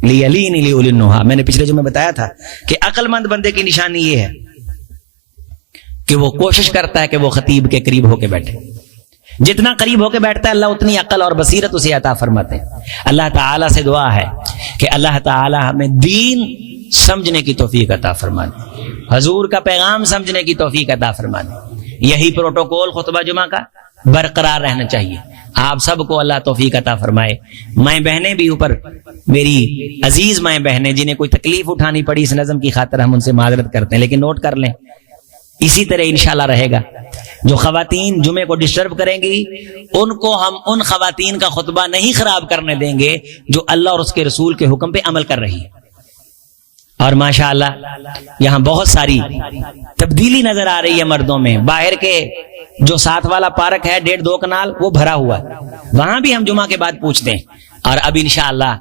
لیلین لیول النہا، میں نے پچھلے جمعے بتایا تھا کہ عقل مند بندے کی نشانی یہ ہے کہ وہ کوشش کرتا ہے کہ وہ خطیب کے قریب ہو کے بیٹھے. جتنا قریب ہو کے بیٹھتا ہے اللہ اتنی عقل اور بصیرت اسے عطا فرماتے ہیں. اللہ تعالیٰ سے دعا ہے کہ اللہ تعالیٰ ہمیں دین سمجھنے کی توفیق عطا فرما دے، حضور کا پیغام سمجھنے کی توفیق عطا فرما دے. یہی پروٹوکول خطبہ جمعہ کا برقرار رہنا چاہیے. آپ سب کو اللہ توفیق عطا فرمائے. مائیں بہنیں بھی اوپر، میری عزیز مائیں بہنیں جنہیں کوئی تکلیف اٹھانی پڑی اس نظم کی خاطر، ہم ان سے معذرت کرتے ہیں، لیکن نوٹ کر لیں اسی طرح انشاءاللہ رہے گا. جو خواتین جمعے کو ڈسٹرب کریں گی ان کو ہم ان خواتین کا خطبہ نہیں خراب کرنے دیں گے جو اللہ اور اس کے رسول کے حکم پہ عمل کر رہی ہے. اور ماشاءاللہ یہاں بہت ساری تبدیلی نظر آ رہی ہے مردوں میں. باہر کے جو 7 والا پارک ہے 1.5-2 کنال وہ بھرا ہوا ہے، وہاں بھی ہم جمعہ کے بعد پوچھتے ہیں. اور اب انشاءاللہ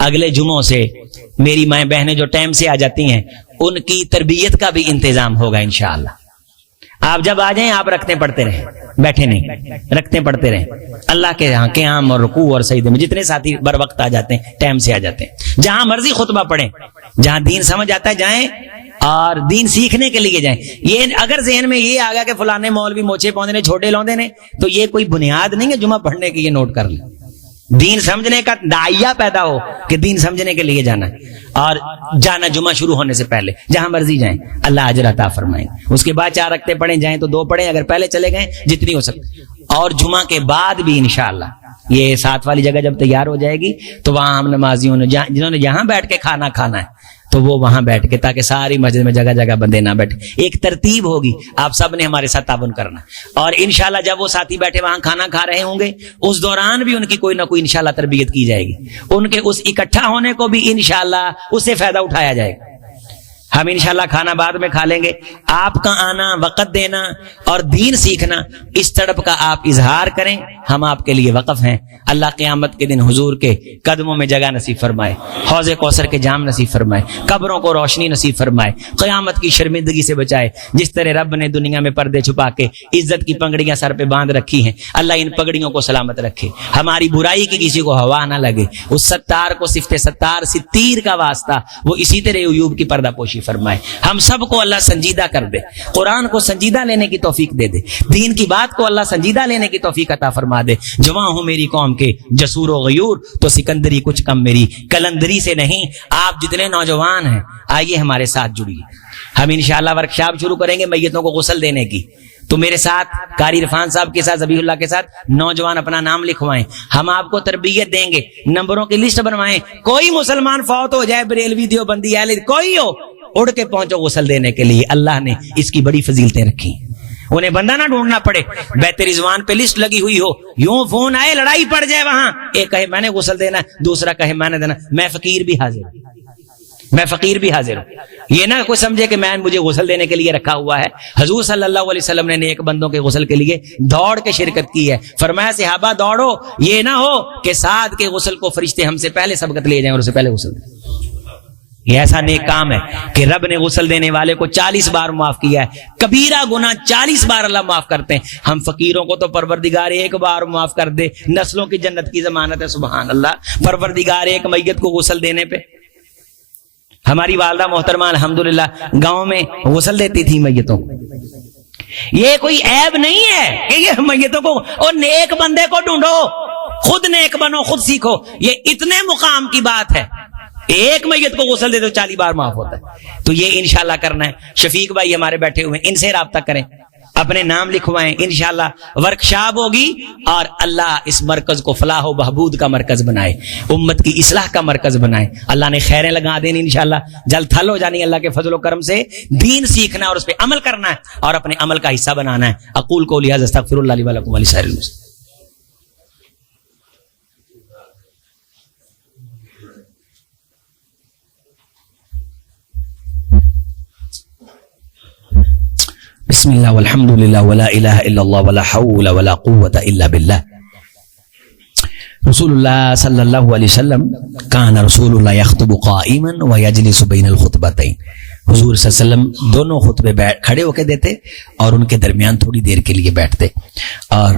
اگلے جمعوں سے میری مائیں بہنیں جو ٹائم سے آ جاتی ہیں ان کی تربیت کا بھی انتظام ہوگا انشاءاللہ. آپ جب آ جائیں آپ رکھتے پڑھتے رہیں، بیٹھے نہیں، رکھتے پڑھتے رہیں. اللہ کے یہاں قیام اور رکوع اور سجدے میں جتنے ساتھی بر وقت آ جاتے ہیں ٹائم سے آ جاتے ہیں. جہاں مرضی خطبہ پڑھیں، جہاں دین سمجھ آتا ہے جائیں اور دین سیکھنے کے لیے جائیں. یہ اگر ذہن میں یہ آ گیا کہ فلانے مولوی موچے پوندے نے چھوٹے لوندے نے، تو یہ کوئی بنیاد نہیں ہے جمعہ پڑھنے کی. یہ نوٹ کر لیں. دین سمجھنے کا داعیہ پیدا ہو کہ دین سمجھنے کے لیے جانا ہے، اور جانا جمعہ شروع ہونے سے پہلے جہاں مرضی جائیں، اللہ اجر عطا فرمائیں. اس کے بعد 4 رکعتیں پڑھیں، جائیں تو 2 پڑھیں، اگر پہلے چلے گئے جتنی ہو سکتی. اور جمعہ کے بعد بھی انشاءاللہ یہ 7 والی جگہ جب تیار ہو جائے گی تو وہاں ہم نمازیوں نے جنہوں نے یہاں بیٹھ کے کھانا ہے تو وہ وہاں بیٹھ کے، تاکہ ساری مسجد میں جگہ جگہ بندے نہ بیٹھے، ایک ترتیب ہوگی، آپ سب نے ہمارے ساتھ تعاون کرنا، اور انشاءاللہ جب وہ ساتھی بیٹھے وہاں کھانا کھا رہے ہوں گے اس دوران بھی ان کی کوئی نہ کوئی انشاءاللہ تربیت کی جائے گی، ان کے اس اکٹھا ہونے کو بھی انشاءاللہ اس سے فائدہ اٹھایا جائے گا۔ ہم انشاءاللہ کھانا بعد میں کھا لیں گے، آپ کا آنا، وقت دینا اور دین سیکھنا، اس تڑپ کا آپ اظہار کریں، ہم آپ کے لیے وقف ہیں۔ اللہ قیامت کے دن حضور کے قدموں میں جگہ نصیب فرمائے، حوض کوثر کے جام نصیب فرمائے، قبروں کو روشنی نصیب فرمائے، قیامت کی شرمندگی سے بچائے۔ جس طرح رب نے دنیا میں پردے چھپا کے عزت کی پگڑیاں سر پہ باندھ رکھی ہیں، اللہ ان پگڑیوں کو سلامت رکھے، ہماری برائی کی کسی کو ہوا نہ لگے، اس ستار کو صفت ستار ستیر کا واسطہ وہ اسی طرح عیوب کی پردہ پوشی فرمائے۔ ہم سب کو اللہ سنجیدہ کر دے، قرآن کو سنجیدہ لینے کی توفیق دے دے، دین کی بات کو اللہ سنجیدہ لینے کی توفیق عطا فرما دے۔ جواں ہوں میری قوم کے جسور و غیور، تو سکندری کچھ کم میری کلندری سے نہیں۔ آپ جتنے نوجوان ہیں آئیے ہمارے ساتھ جڑیے، ہم انشاءاللہ ورکشاپ شروع کریں گے میتوں کو غسل دینے کی، تو میرے ساتھ قاری عرفان صاحب کے ساتھ، ذبیح اللہ کے ساتھ نوجوان اپنا نام لکھوائیں، ہم آپ کو تربیت دیں گے، نمبروں کی لسٹ بنوائیں، کوئی مسلمان فوت ہو جائے، بریلوی دیوبندی اہل کوئی ہو، اڑ کے پہنچو غسل دینے کے لیے، اللہ نے اس کی بڑی فضیلتیں رکھی، انہیں بندہ نہ ڈھونڈنا پڑے، بیت رضوان پہ لسٹ لگی ہوئی ہو، یوں فون آئے لڑائی پڑ جائے وہاں، ایک کہے میں نے غسل دینا، دوسرا کہے میں نے دینا، میں فقیر بھی حاضر ہوں، میں فقیر بھی حاضر ہوں، یہ نہ کوئی سمجھے کہ میں مجھے غسل دینے کے لیے رکھا ہوا ہے۔ حضور صلی اللہ علیہ وسلم نے نیک بندوں کے غسل کے لیے دوڑ کے شرکت کی ہے، فرمایا صحابہ دوڑو، یہ نہ ہو کہ سعد کے غسل کو فرشتے ہم سے پہلے سبقت لے جائیں اور اسے پہلے غسل دیں۔ یہ ایسا نیک کام ہے کہ رب نے غسل دینے والے کو 40 بار معاف کیا ہے، کبیرہ گناہ 40 بار اللہ معاف کرتے ہیں، ہم فقیروں کو تو پروردگار ایک بار معاف کر دے، نسلوں کی جنت کی ضمانت ہے، سبحان اللہ۔ پروردگار ایک میت کو غسل دینے پہ، ہماری والدہ محترمہ الحمدللہ گاؤں میں غسل دیتی تھی میتوں کو، یہ کوئی عیب نہیں ہے کہ یہ میتوں کو، اور نیک بندے کو ڈھونڈو، خود نیک بنو، خود سیکھو، یہ اتنے مقام کی بات ہے، ایک میت کو غسل دے تو 40 بار معاف ہوتا ہے، تو یہ انشاءاللہ کرنا ہے۔ شفیق بھائی ہمارے بیٹھے ہوئے ہیں، ان سے رابطہ کریں، اپنے نام لکھوائیں، انشاءاللہ ورکشاپ ہوگی، اور اللہ اس مرکز کو فلاح و بہبود کا مرکز بنائے، امت کی اصلاح کا مرکز بنائے، اللہ نے خیریں لگا دینی انشاءاللہ، جلد تھل ہو جانی اللہ کے فضل و کرم سے، دین سیکھنا اور اس پہ عمل کرنا ہے اور اپنے عمل کا حصہ بنانا ہے۔ اقول قولی ھذا استغفر اللہ لی ولکم ولسائر المسلمین۔ بسم اللہ والحمد للہ ولا الہ الا اللہ ولا حول ولا قوة الا باللہ۔ رسول اللہ صلی اللہ علیہ وسلم کان رسول اللہ یخطب قائما ویجلس بین الخطبتین، حضور صلی اللہ علیہ وسلم دونوں خطبے کھڑے ہو کے دیتے اور ان کے درمیان تھوڑی دیر کے لیے بیٹھتے، اور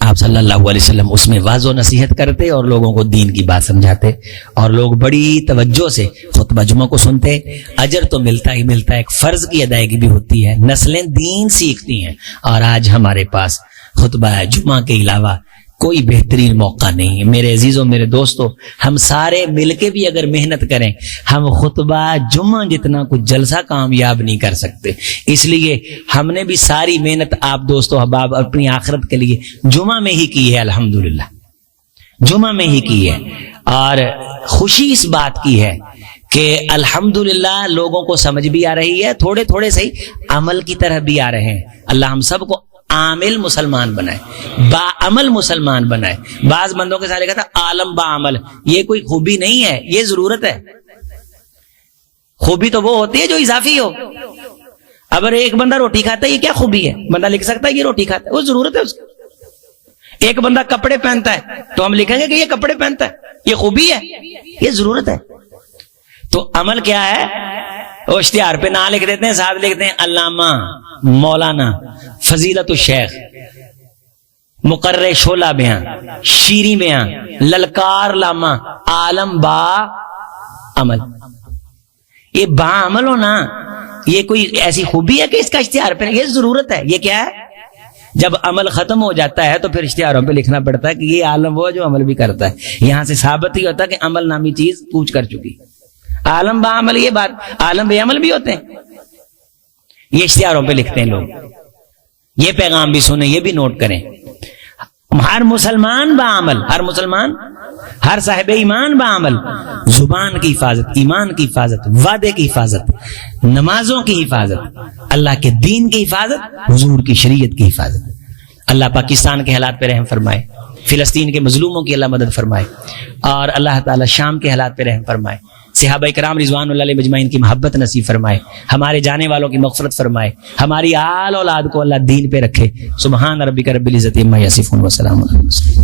آپ صلی اللہ علیہ وسلم اس میں واضح و نصیحت کرتے اور لوگوں کو دین کی بات سمجھاتے، اور لوگ بڑی توجہ سے خطبہ جمعہ کو سنتے۔ اجر تو ملتا ہی ملتا ہے، ایک فرض کی ادائیگی بھی ہوتی ہے، نسلیں دین سیکھتی ہیں، اور آج ہمارے پاس خطبہ جمعہ کے علاوہ کوئی بہترین موقع نہیں ہے۔ میرے عزیزوں، میرے دوستوں، ہم سارے مل کے بھی اگر محنت کریں، ہم خطبہ جمعہ جتنا کچھ جلسہ کامیاب نہیں کر سکتے، اس لیے ہم نے بھی ساری محنت آپ دوستو احباب اپنی آخرت کے لیے جمعہ میں ہی کی ہے، الحمدللہ جمعہ میں ہی کی ہے، اور خوشی اس بات کی ہے کہ الحمدللہ لوگوں کو سمجھ بھی آ رہی ہے، تھوڑے تھوڑے صحیح عمل کی طرح بھی آ رہے ہیں۔ اللہ ہم سب کو عامل مسلمان بنائے، با عمل مسلمان بنائے۔ بعض بندوں کے ساتھ لکھا تھا عالم با عمل، یہ کوئی خوبی نہیں ہے، یہ ضرورت ہے۔ خوبی تو وہ ہوتی ہے جو اضافی ہو۔ اگر ایک بندہ روٹی کھاتا ہے یہ کیا خوبی ہے؟ بندہ لکھ سکتا ہے یہ روٹی کھاتا ہے، وہ ضرورت ہے اس کی۔ ایک بندہ کپڑے پہنتا ہے تو ہم لکھیں گے کہ یہ کپڑے پہنتا ہے، یہ خوبی ہے، یہ ضرورت ہے۔ تو عمل کیا ہے؟ وہ اشتہار پہ نہ لکھ دیتے ہیں، ساتھ لکھتے ہیں علامہ مولانا فضیلت الشیخ مقرر شعلہ بیاں شیریں بیاں للکار لاما عالم با عمل۔ یہ با عمل ہونا یہ کوئی ایسی خوبی ہے کہ اس کا اشتہار پہ، یہ ضرورت ہے۔ یہ کیا ہے؟ جب عمل ختم ہو جاتا ہے تو پھر اشتہاروں پہ لکھنا پڑتا ہے کہ یہ عالم وہ جو عمل بھی کرتا ہے۔ یہاں سے ثابت ہی ہوتا ہے کہ عمل نامی چیز پوچھ کر چکی۔ عالم با عمل، یہ بات عالم بے عمل بھی ہوتے ہیں، یہ اشتہاروں پہ لکھتے ہیں لوگ۔ یہ پیغام بھی سنیں، یہ بھی نوٹ کریں۔ ہر مسلمان بعمل، ہر مسلمان، ہر صاحب ایمان بعمل، زبان کی حفاظت، ایمان کی حفاظت، وعدے کی حفاظت، نمازوں کی حفاظت، اللہ کے دین کی حفاظت، حضور کی شریعت کی حفاظت۔ اللہ پاکستان کے حالات پہ رحم فرمائے، فلسطین کے مظلوموں کی اللہ مدد فرمائے، اور اللہ تعالی شام کے حالات پہ رحم فرمائے، صحابہ کرام رضوان اللہ علیہ مجمعین کی محبت نصیب فرمائے، ہمارے جانے والوں کی مغفرت فرمائے، ہماری آل اولاد کو اللہ دین پہ رکھے۔ سبحان ربک رب العزت عما یصفون وسلام علی المرسلین۔